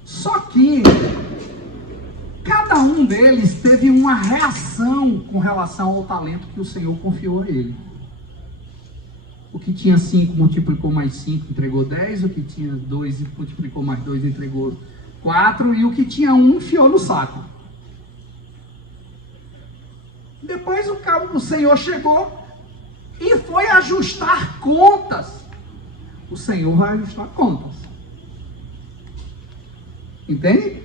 Só que cada um deles teve uma reação com relação ao talento que o Senhor confiou a ele. O que tinha 5 multiplicou mais 5, entregou 10. O que tinha 2 multiplicou mais 2, entregou 4. E o que tinha 1 enfiou no saco. Depois o Senhor chegou e foi ajustar contas. O Senhor vai ajustar contas. Entende?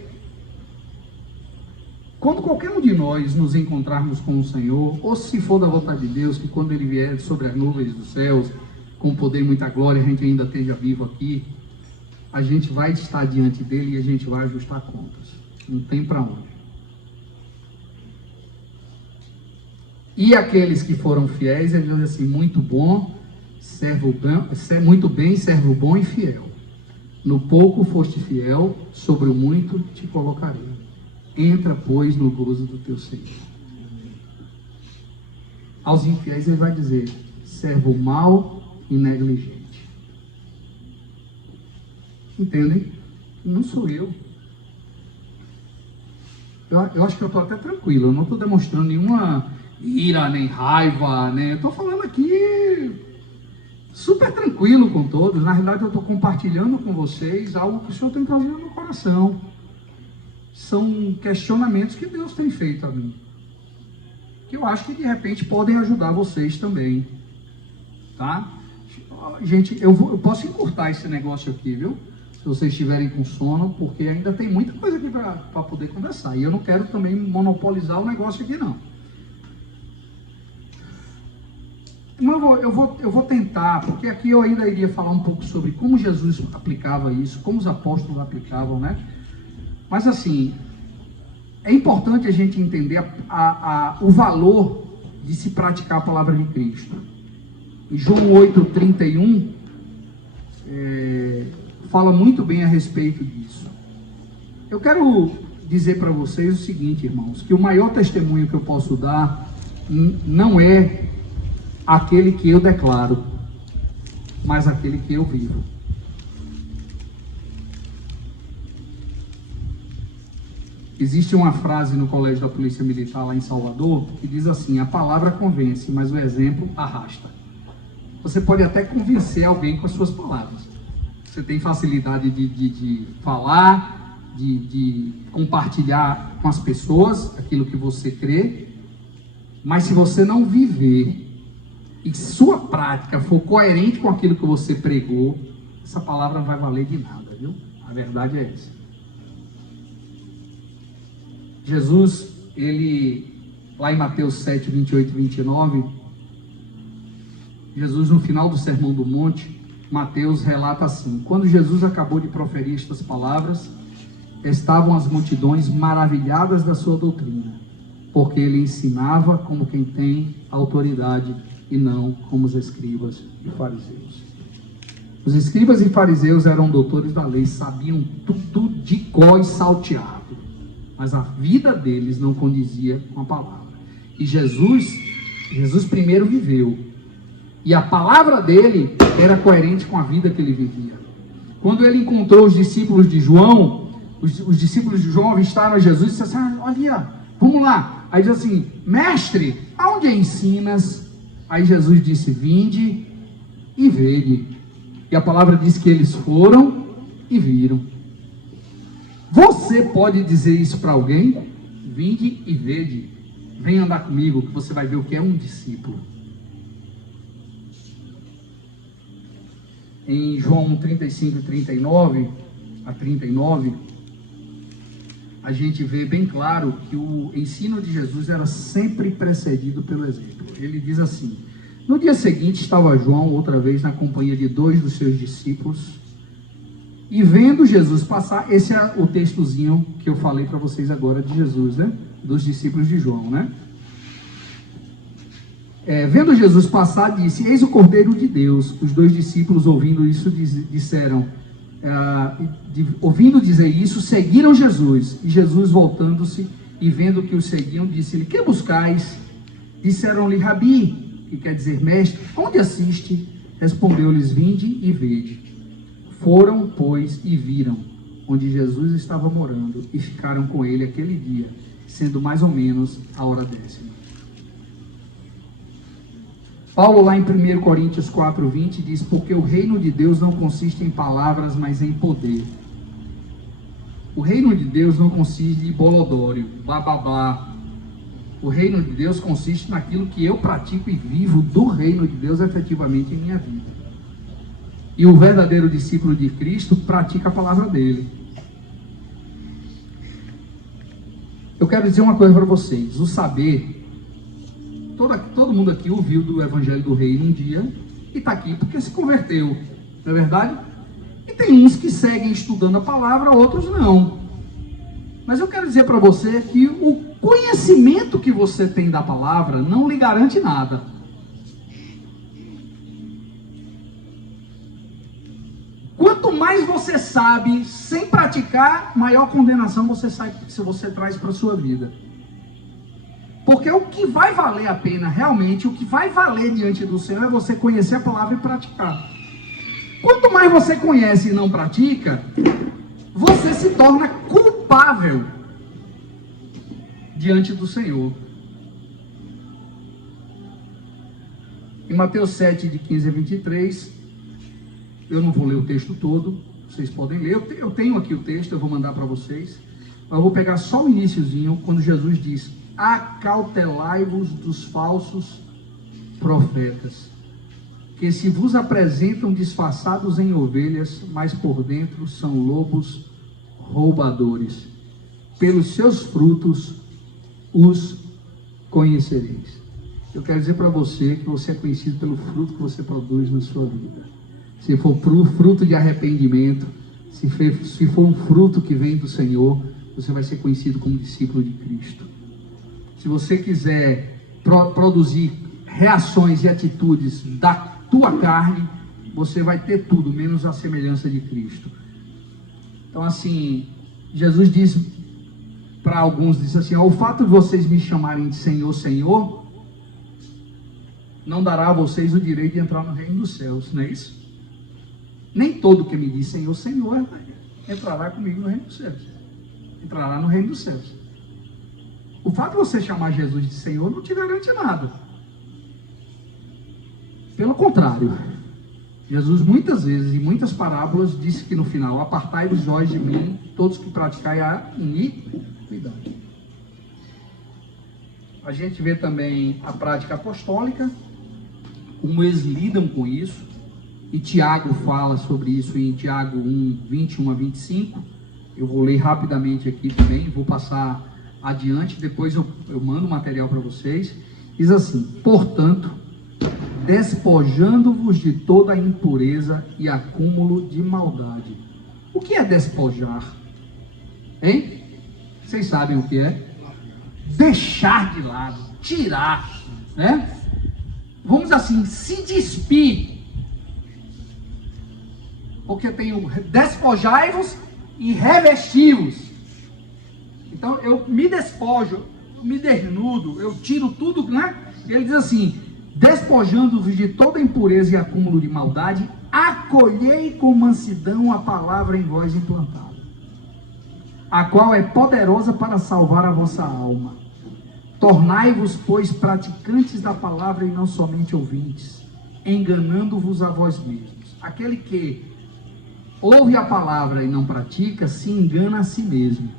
Quando qualquer um de nós nos encontrarmos com o Senhor, ou se for da vontade de Deus, que quando Ele vier sobre as nuvens dos céus, com poder e muita glória, a gente ainda esteja vivo aqui, a gente vai estar diante dEle e a gente vai ajustar contas. Não tem para onde. E aqueles que foram fiéis, ele diz assim, muito bem, servo bom e fiel. No pouco foste fiel, sobre o muito te colocarei. Entra, pois, no gozo do teu Senhor. Aos infiéis ele vai dizer, servo mau e negligente. Entendem? Não sou eu. Eu acho que eu estou até tranquilo, eu não estou demonstrando nenhuma ira, nem raiva, né? Eu estou falando aqui super tranquilo com todos. Na realidade, eu estou compartilhando com vocês algo que o Senhor tem trazido no coração. São questionamentos que Deus tem feito a mim, que eu acho que de repente podem ajudar vocês também, tá? Gente, eu posso encurtar esse negócio aqui, viu? Se vocês estiverem com sono, porque ainda tem muita coisa aqui para poder conversar. E eu não quero também monopolizar o negócio aqui, não. Eu vou tentar, porque aqui eu ainda iria falar um pouco sobre como Jesus aplicava isso, como os apóstolos aplicavam, né? Mas assim, é importante a gente entender o valor de se praticar a palavra de Cristo. Em João 8:31, fala muito bem a respeito disso. Eu quero dizer para vocês o seguinte, irmãos, que o maior testemunho que eu posso dar não é aquele que eu declaro, mas aquele que eu vivo. Existe uma frase no Colégio da Polícia Militar lá em Salvador que diz assim: a palavra convence, mas o exemplo arrasta. Você pode até convencer alguém com as suas palavras. Você tem facilidade de falar, de compartilhar com as pessoas aquilo que você crê, mas se você não viver e sua prática for coerente com aquilo que você pregou, essa palavra não vai valer de nada, viu? A verdade é essa. Jesus, lá em Mateus 7, 28 e 29, Jesus, no final do Sermão do Monte, Mateus relata assim: quando Jesus acabou de proferir estas palavras, estavam as multidões maravilhadas da sua doutrina, porque ele ensinava como quem tem autoridade e não como os escribas e fariseus. Os escribas e fariseus eram doutores da lei, sabiam tudo de cor e salteado, mas a vida deles não condizia com a palavra. E Jesus primeiro viveu, e a palavra dele era coerente com a vida que ele vivia. Quando ele encontrou os discípulos de João, os discípulos de João avistaram Jesus e disseram assim: olha, vamos lá. Aí diz assim: mestre, aonde ensinas? Aí Jesus disse: vinde e vede. E a palavra diz que eles foram e viram. Você pode dizer isso para alguém? Vinde e vede. Vem andar comigo que você vai ver o que é um discípulo. Em João 35, 39 a 39, a gente vê bem claro que o ensino de Jesus era sempre precedido pelo exemplo. Ele diz assim: no dia seguinte estava João outra vez na companhia de 2 dos seus discípulos, e vendo Jesus passar, esse é o textozinho que eu falei para vocês agora de Jesus, né? Dos discípulos de João, né? Vendo Jesus passar, disse: eis o Cordeiro de Deus. Os 2 discípulos, ouvindo isso, ouvindo dizer isso, seguiram Jesus. E Jesus, voltando-se e vendo que os seguiam, disse-lhe: que buscais? Disseram-lhe: Rabi, que quer dizer mestre, onde assiste? Respondeu-lhes: vinde e vede. Foram, pois, e viram onde Jesus estava morando, e ficaram com ele aquele dia, sendo mais ou menos a hora 10ª. Paulo, lá em 1 Coríntios 4:20, diz: porque o reino de Deus não consiste em palavras, mas em poder. O reino de Deus não consiste em bolodório, bababá. O reino de Deus consiste naquilo que eu pratico e vivo do reino de Deus efetivamente em minha vida. E o verdadeiro discípulo de Cristo pratica a palavra dele. Eu quero dizer uma coisa para vocês: o saber, todo mundo aqui ouviu do Evangelho do Reino um dia e está aqui porque se converteu, não é verdade? E tem uns que seguem estudando a palavra, outros não. Mas eu quero dizer para você que o conhecimento que você tem da palavra não lhe garante nada. Quanto mais você sabe sem praticar, maior condenação você traz para a sua vida. Porque o que vai valer a pena realmente, o que vai valer diante do Senhor é você conhecer a palavra e praticar. Quanto mais você conhece e não pratica, você se torna culpável diante do Senhor. Em Mateus 7, de 15 a 23, eu não vou ler o texto todo, vocês podem ler, eu tenho aqui o texto, eu vou mandar para vocês, mas eu vou pegar só o iniciozinho, quando Jesus diz: acautelai-vos dos falsos profetas, que se vos apresentam disfarçados em ovelhas, mas por dentro são lobos roubadores. Pelos seus frutos os conhecereis. Eu quero dizer para você que você é conhecido pelo fruto que você produz na sua vida. Se for fruto de arrependimento, se for um fruto que vem do Senhor, você vai ser conhecido como discípulo de Cristo. Se você quiser produzir reações e atitudes da tua carne, você vai ter tudo, menos a semelhança de Cristo. Então assim, Jesus disse para alguns, disse assim: o fato de vocês me chamarem de Senhor, Senhor, não dará a vocês o direito de entrar no reino dos céus, não é isso? Nem todo que me diz Senhor, Senhor entrará comigo no reino dos céus. entrará no reino dos céus. O fato de você chamar Jesus de Senhor não te garante nada. Pelo contrário, Jesus muitas vezes, em muitas parábolas, disse que no final: apartai-vos vós de mim, todos que praticai a iniquidade. A gente vê também a prática apostólica, como eles lidam com isso, e Tiago fala sobre isso em Tiago 1, 21 a 25. Eu vou ler rapidamente aqui também, vou passar adiante, depois eu mando o material para vocês. Diz assim: portanto, despojando-vos de toda a impureza e acúmulo de maldade. O que é despojar? Hein? Vocês sabem o que é? Deixar de lado, tirar, né? Vamos assim, se despir. Porque tem o despojai-vos e revesti-vos. Então eu me despojo, eu me desnudo, eu tiro tudo, né? Ele diz assim: despojando-vos de toda impureza e acúmulo de maldade, acolhei com mansidão a palavra em vós implantada, a qual é poderosa para salvar a vossa alma. Tornai-vos, pois, praticantes da palavra e não somente ouvintes, enganando-vos a vós mesmos. Aquele que ouve a palavra e não pratica, se engana a si mesmo.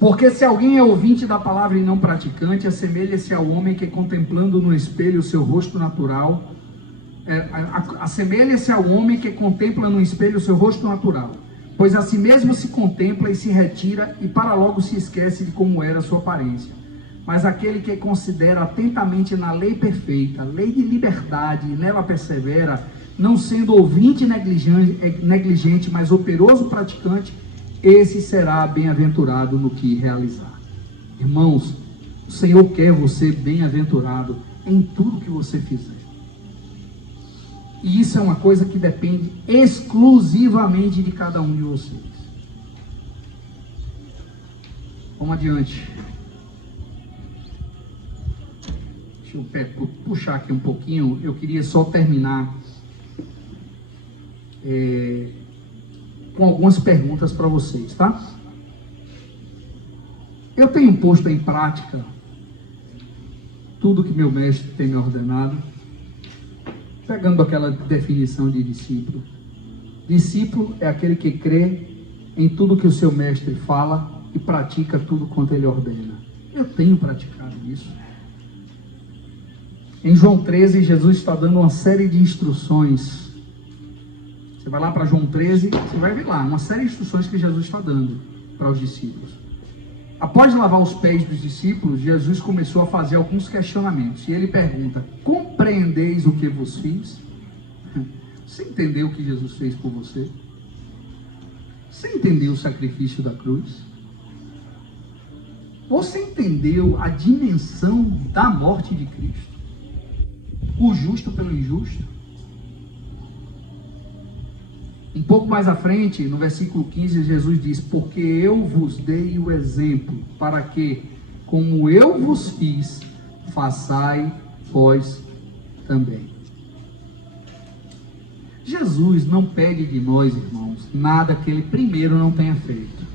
Porque se alguém é ouvinte da palavra e não praticante, assemelha-se ao homem que, contemplando no espelho o seu rosto natural, assemelha-se ao homem que contempla no espelho o seu rosto natural, pois a si mesmo se contempla e se retira, e para logo se esquece de como era a sua aparência. Mas aquele que considera atentamente na lei perfeita, lei de liberdade, e nela persevera, não sendo ouvinte negligente, mas operoso praticante, esse será bem-aventurado no que realizar. Irmãos, o Senhor quer você bem-aventurado em tudo que você fizer. E isso é uma coisa que depende exclusivamente de cada um de vocês. Vamos adiante. Deixa eu puxar aqui um pouquinho. Eu queria só terminar com algumas perguntas para vocês, tá? Eu tenho posto em prática tudo que meu mestre tem me ordenado, pegando aquela definição de discípulo. Discípulo é aquele que crê em tudo que o seu mestre fala e pratica tudo quanto ele ordena. Eu tenho praticado isso. Em João 13, Jesus está dando uma série de instruções. Você vai lá para João 13, você vai ver lá uma série de instruções que Jesus está dando para os discípulos. Após lavar os pés dos discípulos, Jesus começou a fazer alguns questionamentos. E ele pergunta: compreendeis o que vos fiz? Você entendeu o que Jesus fez por você? Você entendeu o sacrifício da cruz? Você entendeu a dimensão da morte de Cristo? O justo pelo injusto? Um pouco mais à frente, no versículo 15, Jesus diz: porque eu vos dei o exemplo, para que, como eu vos fiz, façai vós também. Jesus não pede de nós, irmãos, nada que ele primeiro não tenha feito.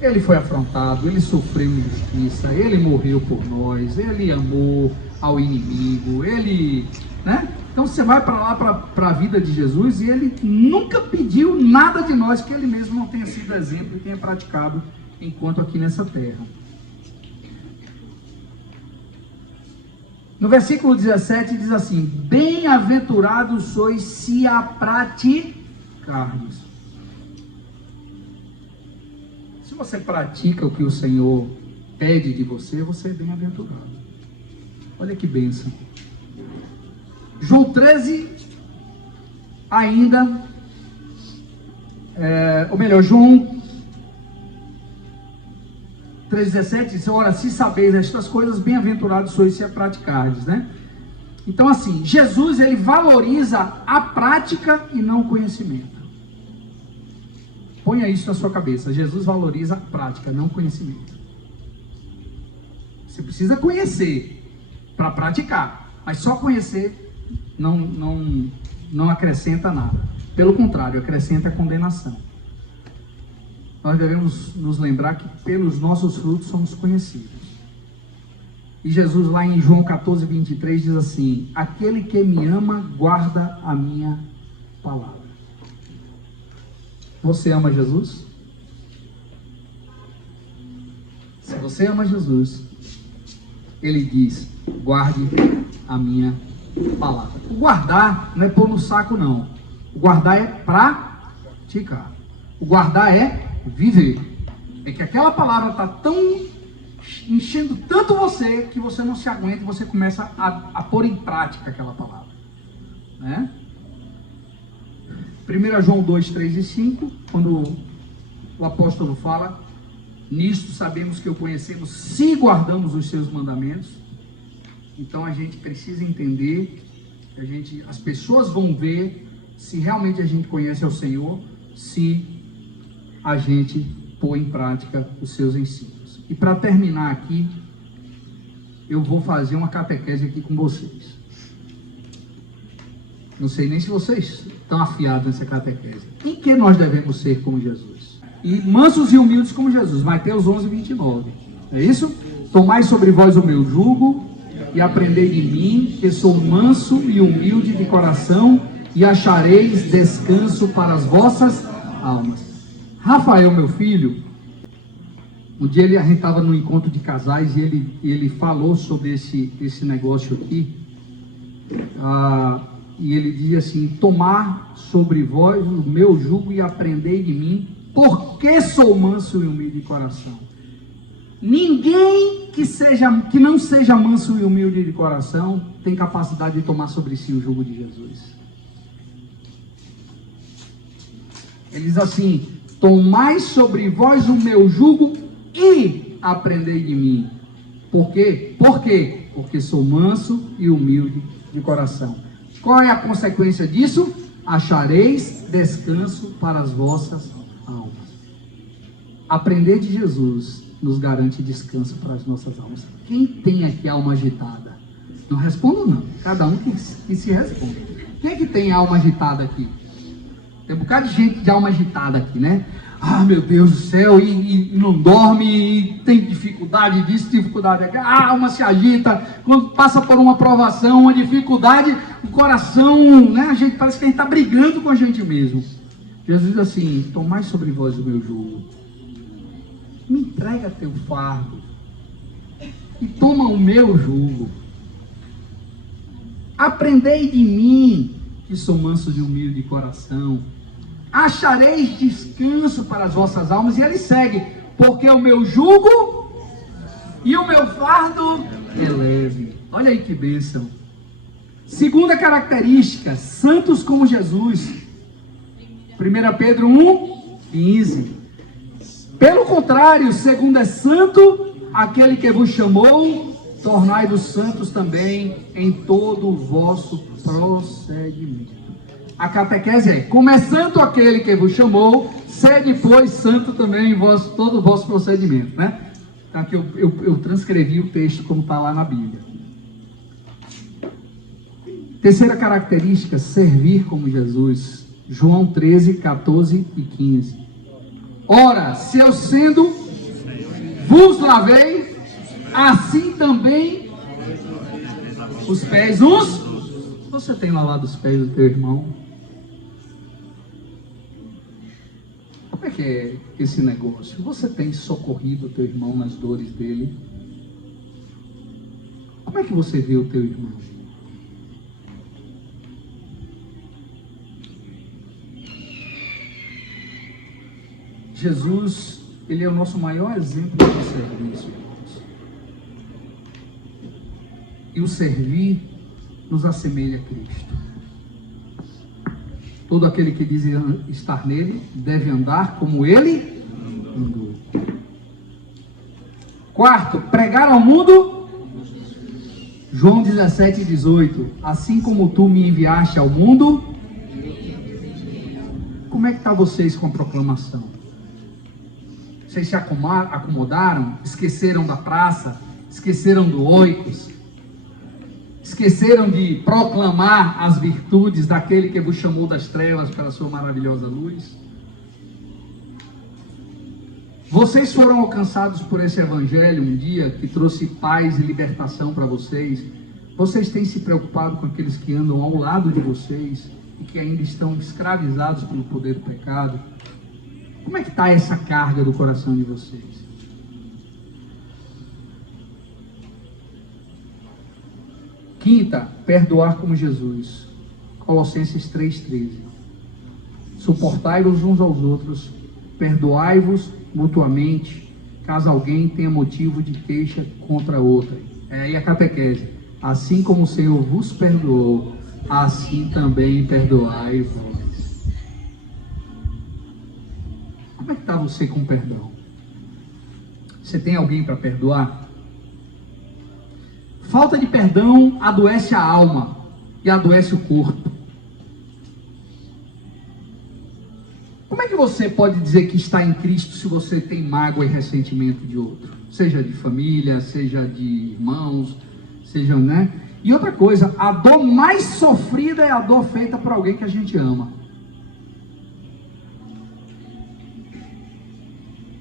Ele foi afrontado, ele sofreu injustiça, ele morreu por nós, ele amou ao inimigo, ele, né? Então você vai para lá, para a vida de Jesus, e ele nunca pediu nada de nós que ele mesmo não tenha sido exemplo e tenha praticado enquanto aqui nessa terra. No versículo 17 diz assim: bem-aventurados sois se a praticardes. Se você pratica o que o Senhor pede de você, você é bem-aventurado. Olha que bênção. João 13, ainda, João 3,17 diz: ora, se sabeis estas coisas, bem-aventurados sois se a praticardes, né? Então assim, Jesus, ele valoriza a prática e não o conhecimento. Ponha isso na sua cabeça: Jesus valoriza a prática, não o conhecimento. Você precisa conhecer para praticar, mas só conhecer não acrescenta nada. Pelo contrário, acrescenta condenação. Nós devemos nos lembrar que pelos nossos frutos somos conhecidos. E Jesus lá em João 14, 23 diz assim: aquele que me ama guarda a minha palavra. Você ama Jesus? Se você ama Jesus, ele diz: guarde a minha palavra. O guardar não é pôr no saco, não. O guardar é praticar. O guardar é viver. É que aquela palavra está tão enchendo tanto você que você não se aguenta e você começa a pôr em prática aquela palavra, né? 1 João 2, 3 e 5, quando o apóstolo fala: nisto sabemos que o conhecemos se guardamos os seus mandamentos. Então a gente precisa entender, as pessoas vão ver se realmente a gente conhece ao Senhor, se a gente pôr em prática os seus ensinos. E para terminar aqui, eu vou fazer uma catequese aqui com vocês. Não sei nem se vocês estão afiados nessa catequese. Em que nós devemos ser como Jesus? E mansos e humildes como Jesus. Mateus 11, 29. É isso? Tomai sobre vós o meu jugo e aprendei de mim, que sou manso e humilde de coração, e achareis descanso para as vossas almas. Rafael, meu filho, um dia a gente estava no encontro de casais e ele falou sobre esse negócio aqui. E ele dizia assim: tomar sobre vós o meu jugo e aprendei de mim, porque sou manso e humilde de coração. Ninguém que não seja manso e humilde de coração tem capacidade de tomar sobre si o jugo de Jesus. Ele diz assim: tomai sobre vós o meu jugo e aprendei de mim. Por quê? Por quê? Porque sou manso e humilde de coração. Qual é a consequência disso? Achareis descanso para as vossas almas. Aprender de Jesus nos garante descanso para as nossas almas. Quem tem aqui alma agitada? Não respondo não. Cada um que se responde. Quem é que tem alma agitada aqui? Tem um bocado de gente de alma agitada aqui, né? Ah, meu Deus do céu, e não dorme, e tem dificuldade disso, dificuldade daquilo. A alma se agita, quando passa por uma provação, uma dificuldade, o coração, né? A gente parece que a gente está brigando com a gente mesmo. Jesus diz assim: tomai sobre vós o meu jugo, me entrega teu fardo, e toma o meu jugo. Aprendei de mim, que sou manso e humilde de coração. Achareis descanso para as vossas almas. E ele segue: porque o meu jugo e o meu fardo é leve. Olha aí que bênção. Segunda característica: santos como Jesus. 1 Pedro 1, 15. Pelo contrário, segundo é santo aquele que vos chamou, tornai-vos santos também em todo o vosso procedimento. A catequese é: como é santo aquele que vos chamou, sede, pois, santo também em todo o vosso procedimento, né? Então aqui eu transcrevi o texto como está lá na Bíblia. Terceira característica: servir como Jesus. João 13, 14 e 15. Ora, se eu sendo vos lavei, assim também os pés uns. Você tem lavado os pés do teu irmão? Como é que é esse negócio? Você tem socorrido o teu irmão nas dores dele? Como é que você vê o teu irmão? Jesus, ele é o nosso maior exemplo de serviço, irmãos. E o servir nos assemelha a Cristo. Todo aquele que diz estar nele deve andar como ele andou. Quarto, pregar ao mundo. João 17, 18. Assim como tu me enviaste ao mundo. Como é que está vocês com a proclamação? Vocês se acomodaram? Esqueceram da praça? Esqueceram do oikos? Esqueceram de proclamar as virtudes daquele que vos chamou das trevas para a sua maravilhosa luz? Vocês foram alcançados por esse evangelho um dia que trouxe paz e libertação para vocês. Vocês têm se preocupado com aqueles que andam ao lado de vocês e que ainda estão escravizados pelo poder do pecado? Como é que está essa carga do coração de vocês? Quinta, perdoar como Jesus. Colossenses 3,13. Suportai-vos uns aos outros, perdoai-vos mutuamente, caso alguém tenha motivo de queixa contra outra. É aí a catequese. Assim como o Senhor vos perdoou, assim também perdoai vós. Como é que está você com perdão? Você tem alguém para perdoar? Falta de perdão adoece a alma e adoece o corpo. Como é que você pode dizer que está em Cristo se você tem mágoa e ressentimento de outro? Seja de família, seja de irmãos, seja, né? E outra coisa, a dor mais sofrida é a dor feita por alguém que a gente ama.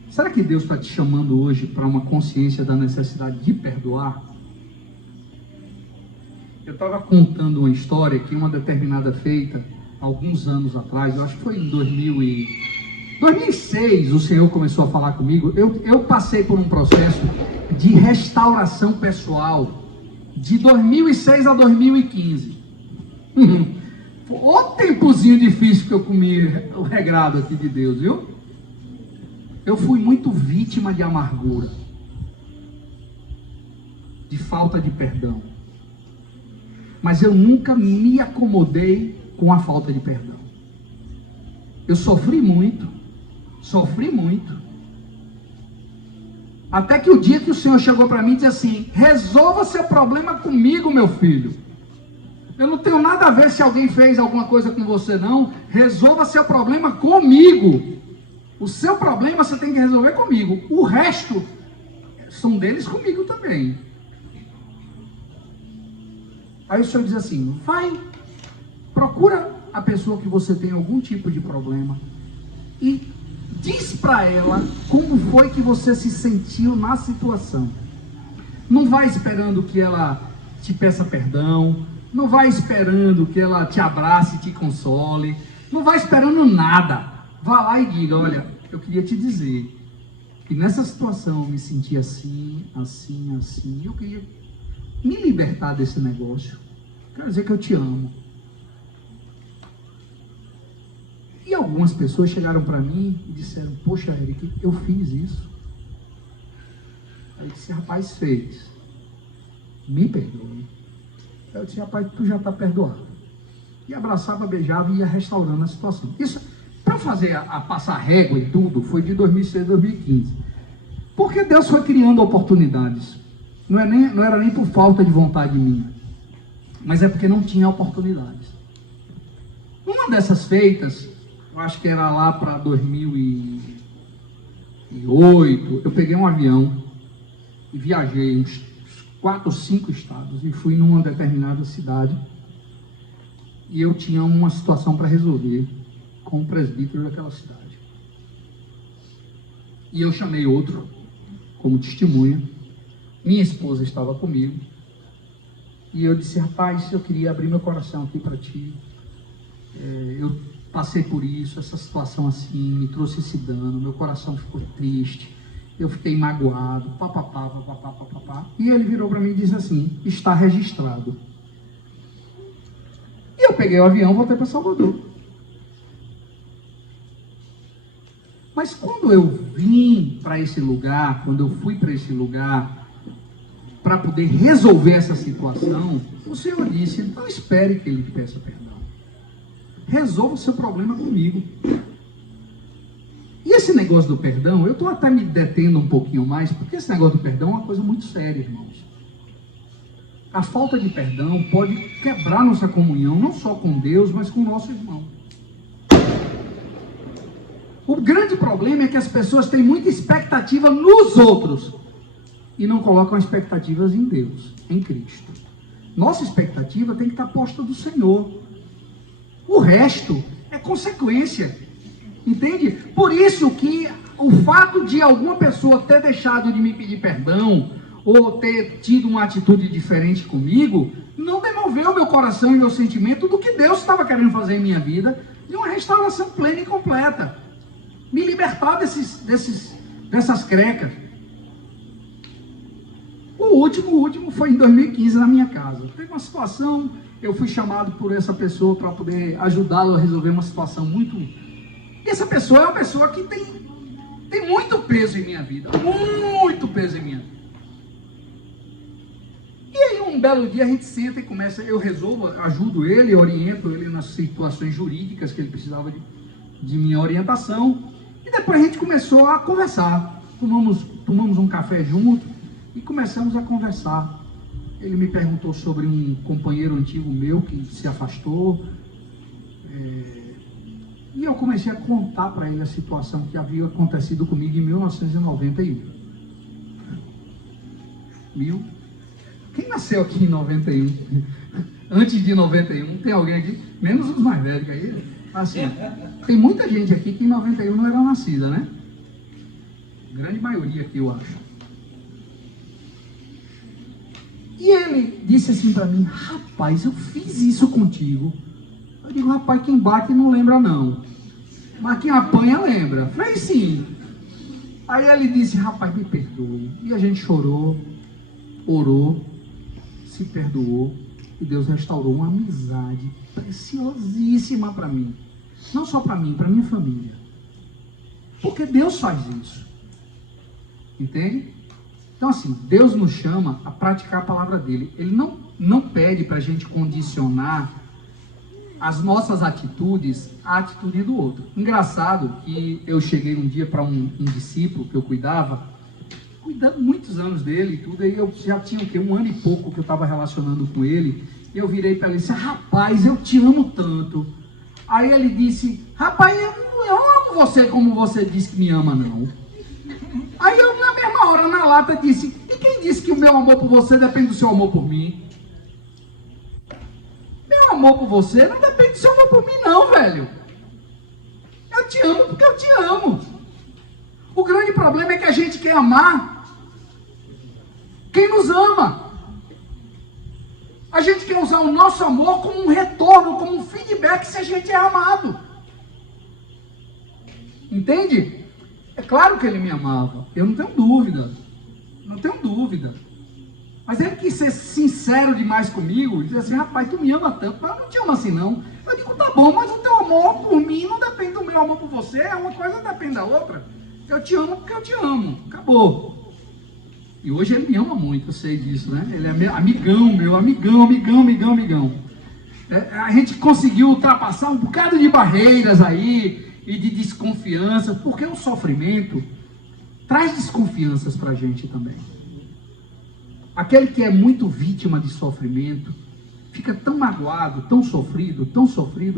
Será que Deus está te chamando hoje para uma consciência da necessidade de perdoar? Eu estava contando uma história que uma determinada feita, alguns anos atrás, eu acho que foi em 2006, o Senhor começou a falar comigo. Eu passei por um processo de restauração pessoal, de 2006 a 2015. O tempozinho difícil que eu comi o regrado aqui de Deus, viu? Eu fui muito vítima de amargura, de falta de perdão. Mas eu nunca me acomodei com a falta de perdão. Eu sofri muito. Até que o dia que o Senhor chegou para mim e disse assim: resolva seu problema comigo, meu filho. Eu não tenho nada a ver se alguém fez alguma coisa com você, não. Resolva seu problema comigo. O seu problema você tem que resolver comigo. O resto são deles comigo também. Aí o Senhor diz assim: vai, procura a pessoa que você tem algum tipo de problema e diz para ela como foi que você se sentiu na situação. Não vai esperando que ela te peça perdão, não vai esperando que ela te abrace e te console, não vai esperando nada. Vá lá e diga: olha, eu queria te dizer que nessa situação eu me senti assim, eu queria me libertar desse negócio. Quero dizer que eu te amo. E algumas pessoas chegaram para mim e disseram: poxa, Eric, eu fiz isso. Aí eu disse: rapaz, fez. Me perdoe. Aí eu disse: rapaz, tu já está perdoado. E abraçava, beijava e ia restaurando a situação. Isso, para fazer a passar régua e tudo, foi de 2006 a 2015. Porque Deus foi criando oportunidades. Não era nem por falta de vontade minha, mas é porque não tinha oportunidades. Uma dessas feitas, eu acho que era lá para 2008, eu peguei um avião e viajei uns 4 ou 5 estados e fui numa determinada cidade e eu tinha uma situação para resolver com o presbítero daquela cidade. E eu chamei outro como testemunha. Minha esposa estava comigo e eu disse: rapaz, eu queria abrir meu coração aqui para ti. Eu passei por isso, essa situação assim, me trouxe esse dano, meu coração ficou triste, eu fiquei magoado, papapá. E ele virou para mim e disse assim: está registrado. E eu peguei o avião e voltei para Salvador. Mas quando eu vim para esse lugar, quando eu fui para esse lugar, para poder resolver essa situação, o Senhor disse: não espere que ele peça perdão. Resolva o seu problema comigo. E esse negócio do perdão, eu estou até me detendo um pouquinho mais, porque esse negócio do perdão é uma coisa muito séria, irmãos. A falta de perdão pode quebrar nossa comunhão, não só com Deus, mas com o nosso irmão. O grande problema é que as pessoas têm muita expectativa nos outros e não colocam expectativas em Deus, em Cristo. Nossa expectativa tem que estar posta do Senhor. O resto é consequência. Entende? Por isso que o fato de alguma pessoa ter deixado de me pedir perdão ou ter tido uma atitude diferente comigo, não demoveu meu coração e meu sentimento do que Deus estava querendo fazer em minha vida, de uma restauração plena e completa. Me libertar dessas crecas. O último foi em 2015 na minha casa. Teve uma situação, eu fui chamado por essa pessoa para poder ajudá-lo a resolver uma situação muito... E essa pessoa é uma pessoa que tem muito peso em minha vida. Muito peso em minha vida. E aí um belo dia a gente senta e começa, eu resolvo, ajudo ele, oriento ele nas situações jurídicas que ele precisava de minha orientação. E depois a gente começou a conversar. Tomamos um café junto e começamos a conversar. Ele me perguntou sobre um companheiro antigo meu que se afastou. E eu comecei a contar para ele a situação que havia acontecido comigo em 1991. Quem nasceu aqui em 91? Antes de 91, tem alguém aqui? Menos os mais velhos aí. Assim, tem muita gente aqui que em 91 não era nascida, né? Grande maioria aqui, eu acho. E ele disse assim para mim: rapaz, eu fiz isso contigo. Eu digo: rapaz, quem bate não lembra não, mas quem apanha lembra. Falei: sim. Aí ele disse: rapaz, me perdoe. E a gente chorou, orou, se perdoou, e Deus restaurou uma amizade preciosíssima para mim. Não só para mim, para minha família. Porque Deus faz isso. Entende? Então assim, Deus nos chama a praticar a palavra dele. Ele não pede para a gente condicionar as nossas atitudes à atitude do outro. Engraçado que eu cheguei um dia para um discípulo que eu cuidando muitos anos dele e tudo, aí eu já tinha o quê? 1 ano e pouco que eu estava relacionando com ele, e eu virei para ele e disse: rapaz, eu te amo tanto. Aí ele disse: rapaz, eu não amo você como você disse que me ama, não. Aí eu, na mesma hora, na lata, disse: e quem disse que o meu amor por você depende do seu amor por mim? Meu amor por você não depende do seu amor por mim, não, velho. Eu te amo porque eu te amo. O grande problema é que a gente quer amar quem nos ama. A gente quer usar o nosso amor como um retorno, como um feedback se a gente é amado. Entende? É claro que ele me amava, eu não tenho dúvida. Não tenho dúvida. Mas ele quis ser sincero demais comigo, dizer assim: rapaz, tu me ama tanto, mas eu não te amo assim não. Eu digo: tá bom, mas o teu amor por mim não depende do meu amor por você, uma coisa depende da outra. Eu te amo porque eu te amo, acabou. E hoje ele me ama muito, eu sei disso, né? Ele é meu amigão. A gente conseguiu ultrapassar um bocado de barreiras aí, e de desconfiança, porque o sofrimento traz desconfianças para a gente também. Aquele que é muito vítima de sofrimento fica tão magoado, tão sofrido,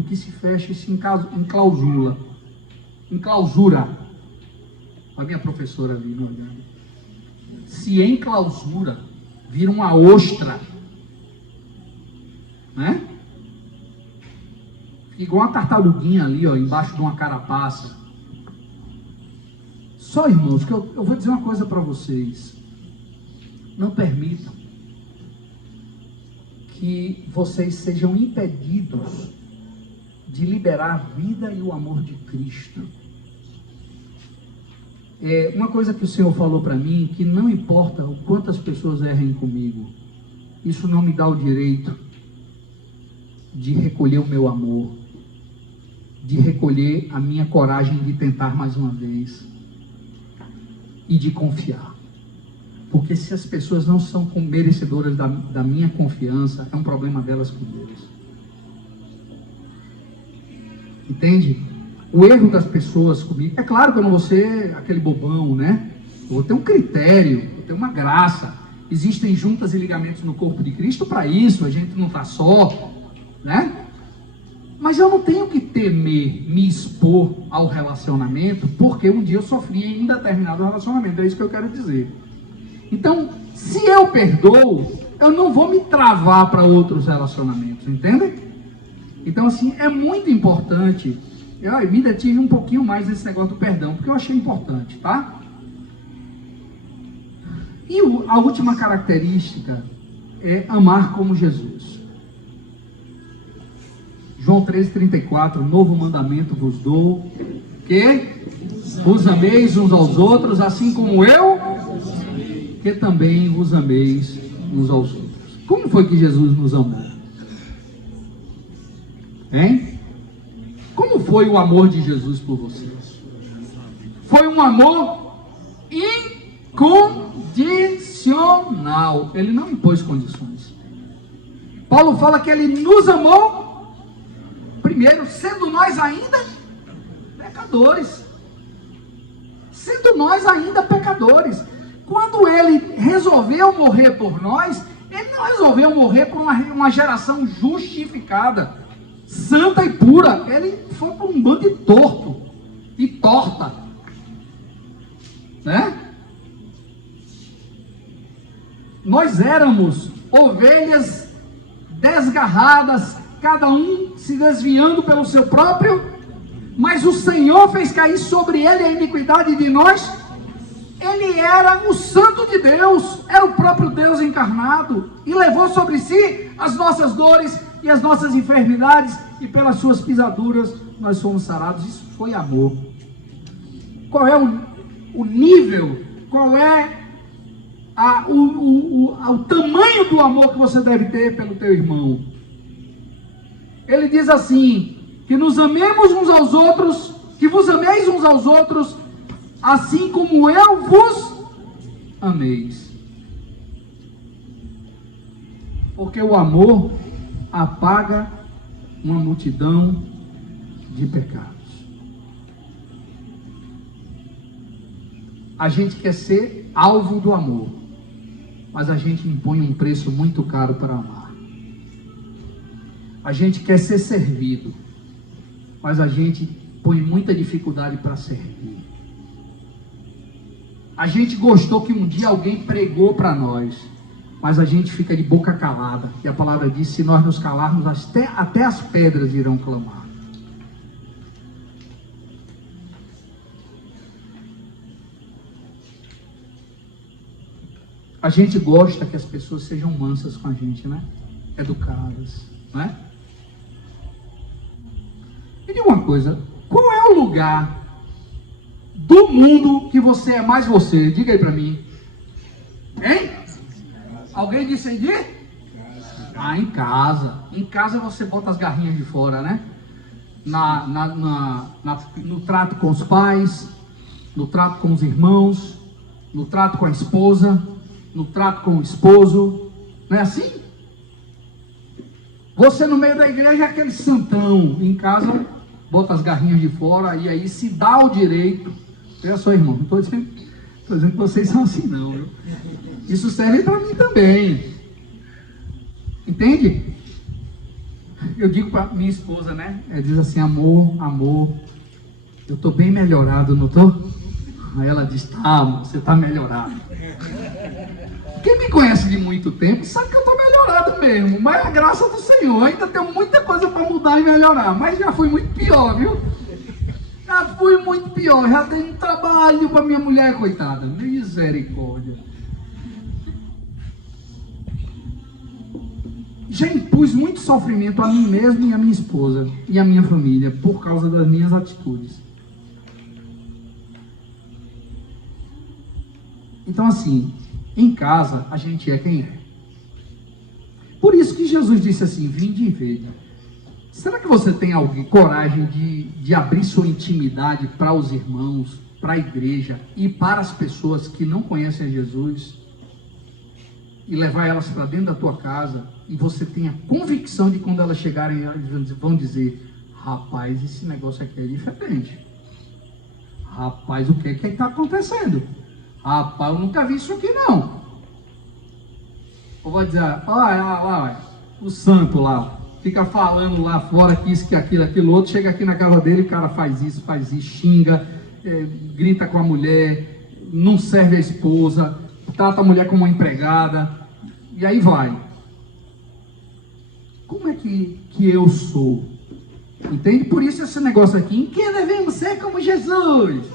que se fecha e se enclausura. A minha professora ali me olhando. Se enclausura, vira uma ostra, né? Igual uma tartaruguinha ali, ó, embaixo de uma carapaça. Só, irmãos, que eu vou dizer uma coisa para vocês. Não permitam que vocês sejam impedidos de liberar a vida e o amor de Cristo. Uma coisa que o Senhor falou para mim, que não importa o quantas pessoas errem comigo, isso não me dá o direito de recolher o meu amor, de recolher a minha coragem de tentar mais uma vez e de confiar. Porque se as pessoas não são merecedoras da minha confiança, é um problema delas com Deus. Entende? O erro das pessoas comigo, é claro que eu não vou ser aquele bobão, né? Eu vou ter um critério, vou ter uma graça. Existem juntas e ligamentos no corpo de Cristo para isso, a gente não está só, né? Mas eu não tenho que temer me expor ao relacionamento, porque um dia eu sofri em um determinado relacionamento, é isso que eu quero dizer. Então, se eu perdoo, eu não vou me travar para outros relacionamentos, entende? Então, assim, é muito importante. Eu me detive um pouquinho mais nesse negócio do perdão, porque eu achei importante, tá? E a última característica é amar como Jesus. João 13:34, novo mandamento vos dou, que vos ameis uns aos outros, assim como eu, que também vos ameis uns aos outros. Como foi que Jesus nos amou? Hein? Como foi o amor de Jesus por vocês? Foi um amor incondicional. Ele não impôs condições. Paulo fala que ele nos amou primeiro, sendo nós ainda pecadores. Sendo nós ainda pecadores. Quando ele resolveu morrer por nós, ele não resolveu morrer por uma geração justificada, santa e pura. Ele foi por um bando de torto e torta, né? Nós éramos ovelhas desgarradas, cada um se desviando pelo seu próprio, mas o Senhor fez cair sobre ele a iniquidade de nós. Ele era o Santo de Deus, era o próprio Deus encarnado, e levou sobre si as nossas dores e as nossas enfermidades, e pelas suas pisaduras nós fomos sarados. Isso foi amor. Qual é o nível, qual é o tamanho do amor que você deve ter pelo teu irmão? Ele diz assim, que nos amemos uns aos outros, que vos ameis uns aos outros, assim como eu vos ameis. Porque o amor apaga uma multidão de pecados. A gente quer ser alvo do amor, mas a gente impõe um preço muito caro para amar. A gente quer ser servido, mas a gente põe muita dificuldade para servir. A gente gostou que um dia alguém pregou para nós, mas a gente fica de boca calada. E a palavra diz, se nós nos calarmos, até as pedras irão clamar. A gente gosta que as pessoas sejam mansas com a gente, né? Educadas, né? Me diga uma coisa, qual é o lugar do mundo que você é mais você? Diga aí pra mim. Hein? Alguém disse aí de? Em casa. Em casa você bota as garrinhas de fora, né? No trato com os pais, no trato com os irmãos, no trato com a esposa, no trato com o esposo. Não é assim? Você no meio da igreja é aquele santão. Em casa bota as garrinhas de fora e aí se dá o direito. Olha só, irmão, não estou dizendo que vocês são assim, não. Viu? Isso serve para mim também. Entende? Eu digo para minha esposa, né? Ela diz assim, amor, eu estou bem melhorado, não estou? Aí ela diz, tá, amor, você está melhorado. Quem me conhece de muito tempo sabe que eu estou melhorado mesmo. Mas a graça do Senhor, ainda tenho muita coisa para mudar e melhorar. Mas já fui muito pior, viu? Já fui muito pior, já dei um trabalho para minha mulher, coitada. Misericórdia. Já impus muito sofrimento a mim mesmo e a minha esposa e a minha família por causa das minhas atitudes. Então assim, em casa a gente é quem é. Por isso que Jesus disse assim, vinde e vede. Será que você tem coragem de abrir sua intimidade para os irmãos, para a igreja e para as pessoas que não conhecem Jesus e levar elas para dentro da tua casa e você tem a convicção de quando elas chegarem, elas vão dizer, rapaz, esse negócio aqui é diferente. Rapaz, o que está acontecendo? Rapaz, eu nunca vi isso aqui não. Ou vai dizer, olha, o santo lá. Fica falando lá fora que isso, que aquilo outro, chega aqui na casa dele, o cara faz isso, xinga, grita com a mulher, não serve a esposa, trata a mulher como uma empregada, E aí vai. Como é que eu sou? Entende? Por isso esse negócio aqui, em que devemos ser como Jesus?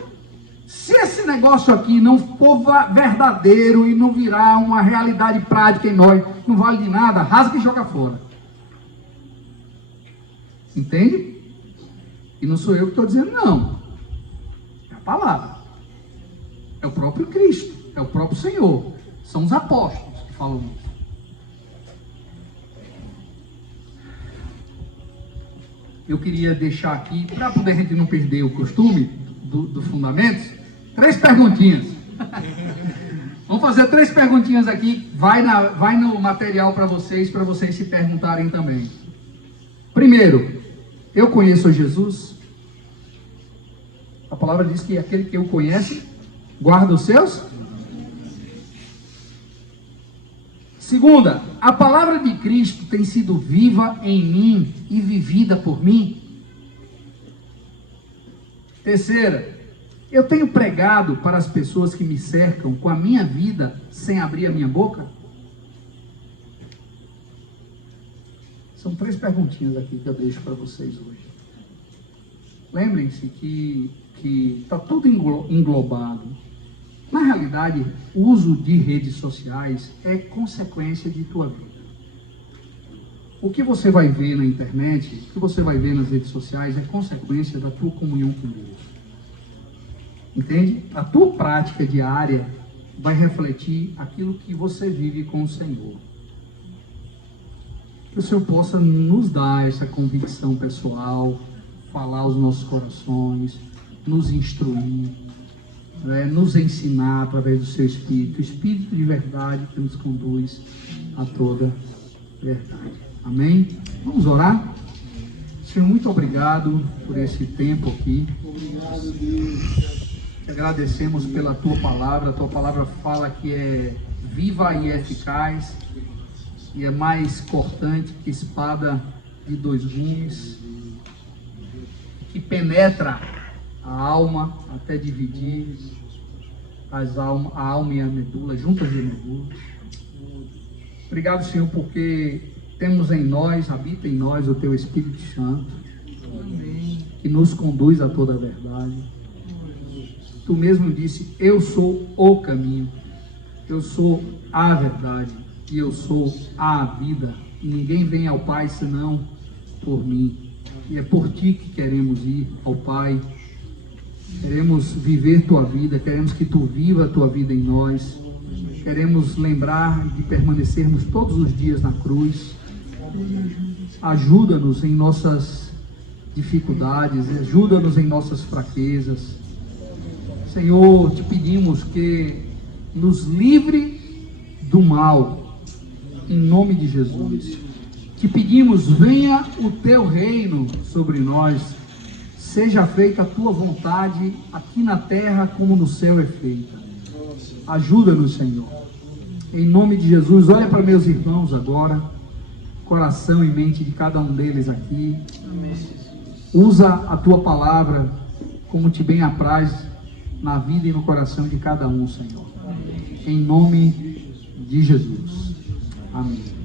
Se esse negócio aqui não for verdadeiro e não virar uma realidade prática em nós, não vale de nada, rasga e joga fora. Entende? E não sou eu que estou dizendo, não. É a palavra. É o próprio Cristo. É o próprio Senhor. São os apóstolos que falam isso. Eu queria deixar aqui, para poder a gente não perder o costume do Fundamentos, 3 perguntinhas. Vamos fazer 3 perguntinhas aqui. Vai no material para vocês se perguntarem também. Primeiro, eu conheço Jesus? A palavra diz que aquele que o conhece, guarda os seus. Segunda, a palavra de Cristo tem sido viva em mim e vivida por mim? Terceira, eu tenho pregado para as pessoas que me cercam com a minha vida sem abrir a minha boca? São 3 perguntinhas aqui que eu deixo para vocês hoje. Lembrem-se que está tudo englobado. Na realidade, o uso de redes sociais é consequência de tua vida. O que você vai ver na internet, o que você vai ver nas redes sociais é consequência da tua comunhão com Deus. Entende? A tua prática diária vai refletir aquilo que você vive com o Senhor. Que o Senhor possa nos dar essa convicção pessoal, falar aos nossos corações, nos instruir, nos ensinar através do seu Espírito, o Espírito de verdade que nos conduz a toda verdade. Amém? Vamos orar? Senhor, muito obrigado por esse tempo aqui. Obrigado, Deus. Te agradecemos pela tua palavra. A tua palavra fala que é viva e eficaz e é mais cortante que espada de 2 gumes, que penetra a alma até dividir a alma e a medula, juntas e medula. Obrigado, Senhor, porque temos em nós, habita em nós o teu Espírito Santo, que nos conduz a toda a verdade. Tu mesmo disse, eu sou o caminho, eu sou a verdade e eu sou a vida, e ninguém vem ao Pai senão por mim. E é por ti que queremos ir ao Pai. Queremos viver tua vida, queremos que tu viva a tua vida em nós. Queremos lembrar de permanecermos todos os dias na cruz. Ajuda-nos em nossas dificuldades, ajuda-nos em nossas fraquezas. Senhor, te pedimos que nos livre do mal, em nome de Jesus. Te pedimos, venha o teu reino sobre nós, seja feita a tua vontade, aqui na terra como no céu é feita. Ajuda-nos, Senhor. Em nome de Jesus, olha para meus irmãos agora, coração e mente de cada um deles aqui. Usa a tua palavra como te bem apraz na vida e no coração de cada um, Senhor. Em nome de Jesus. Amém.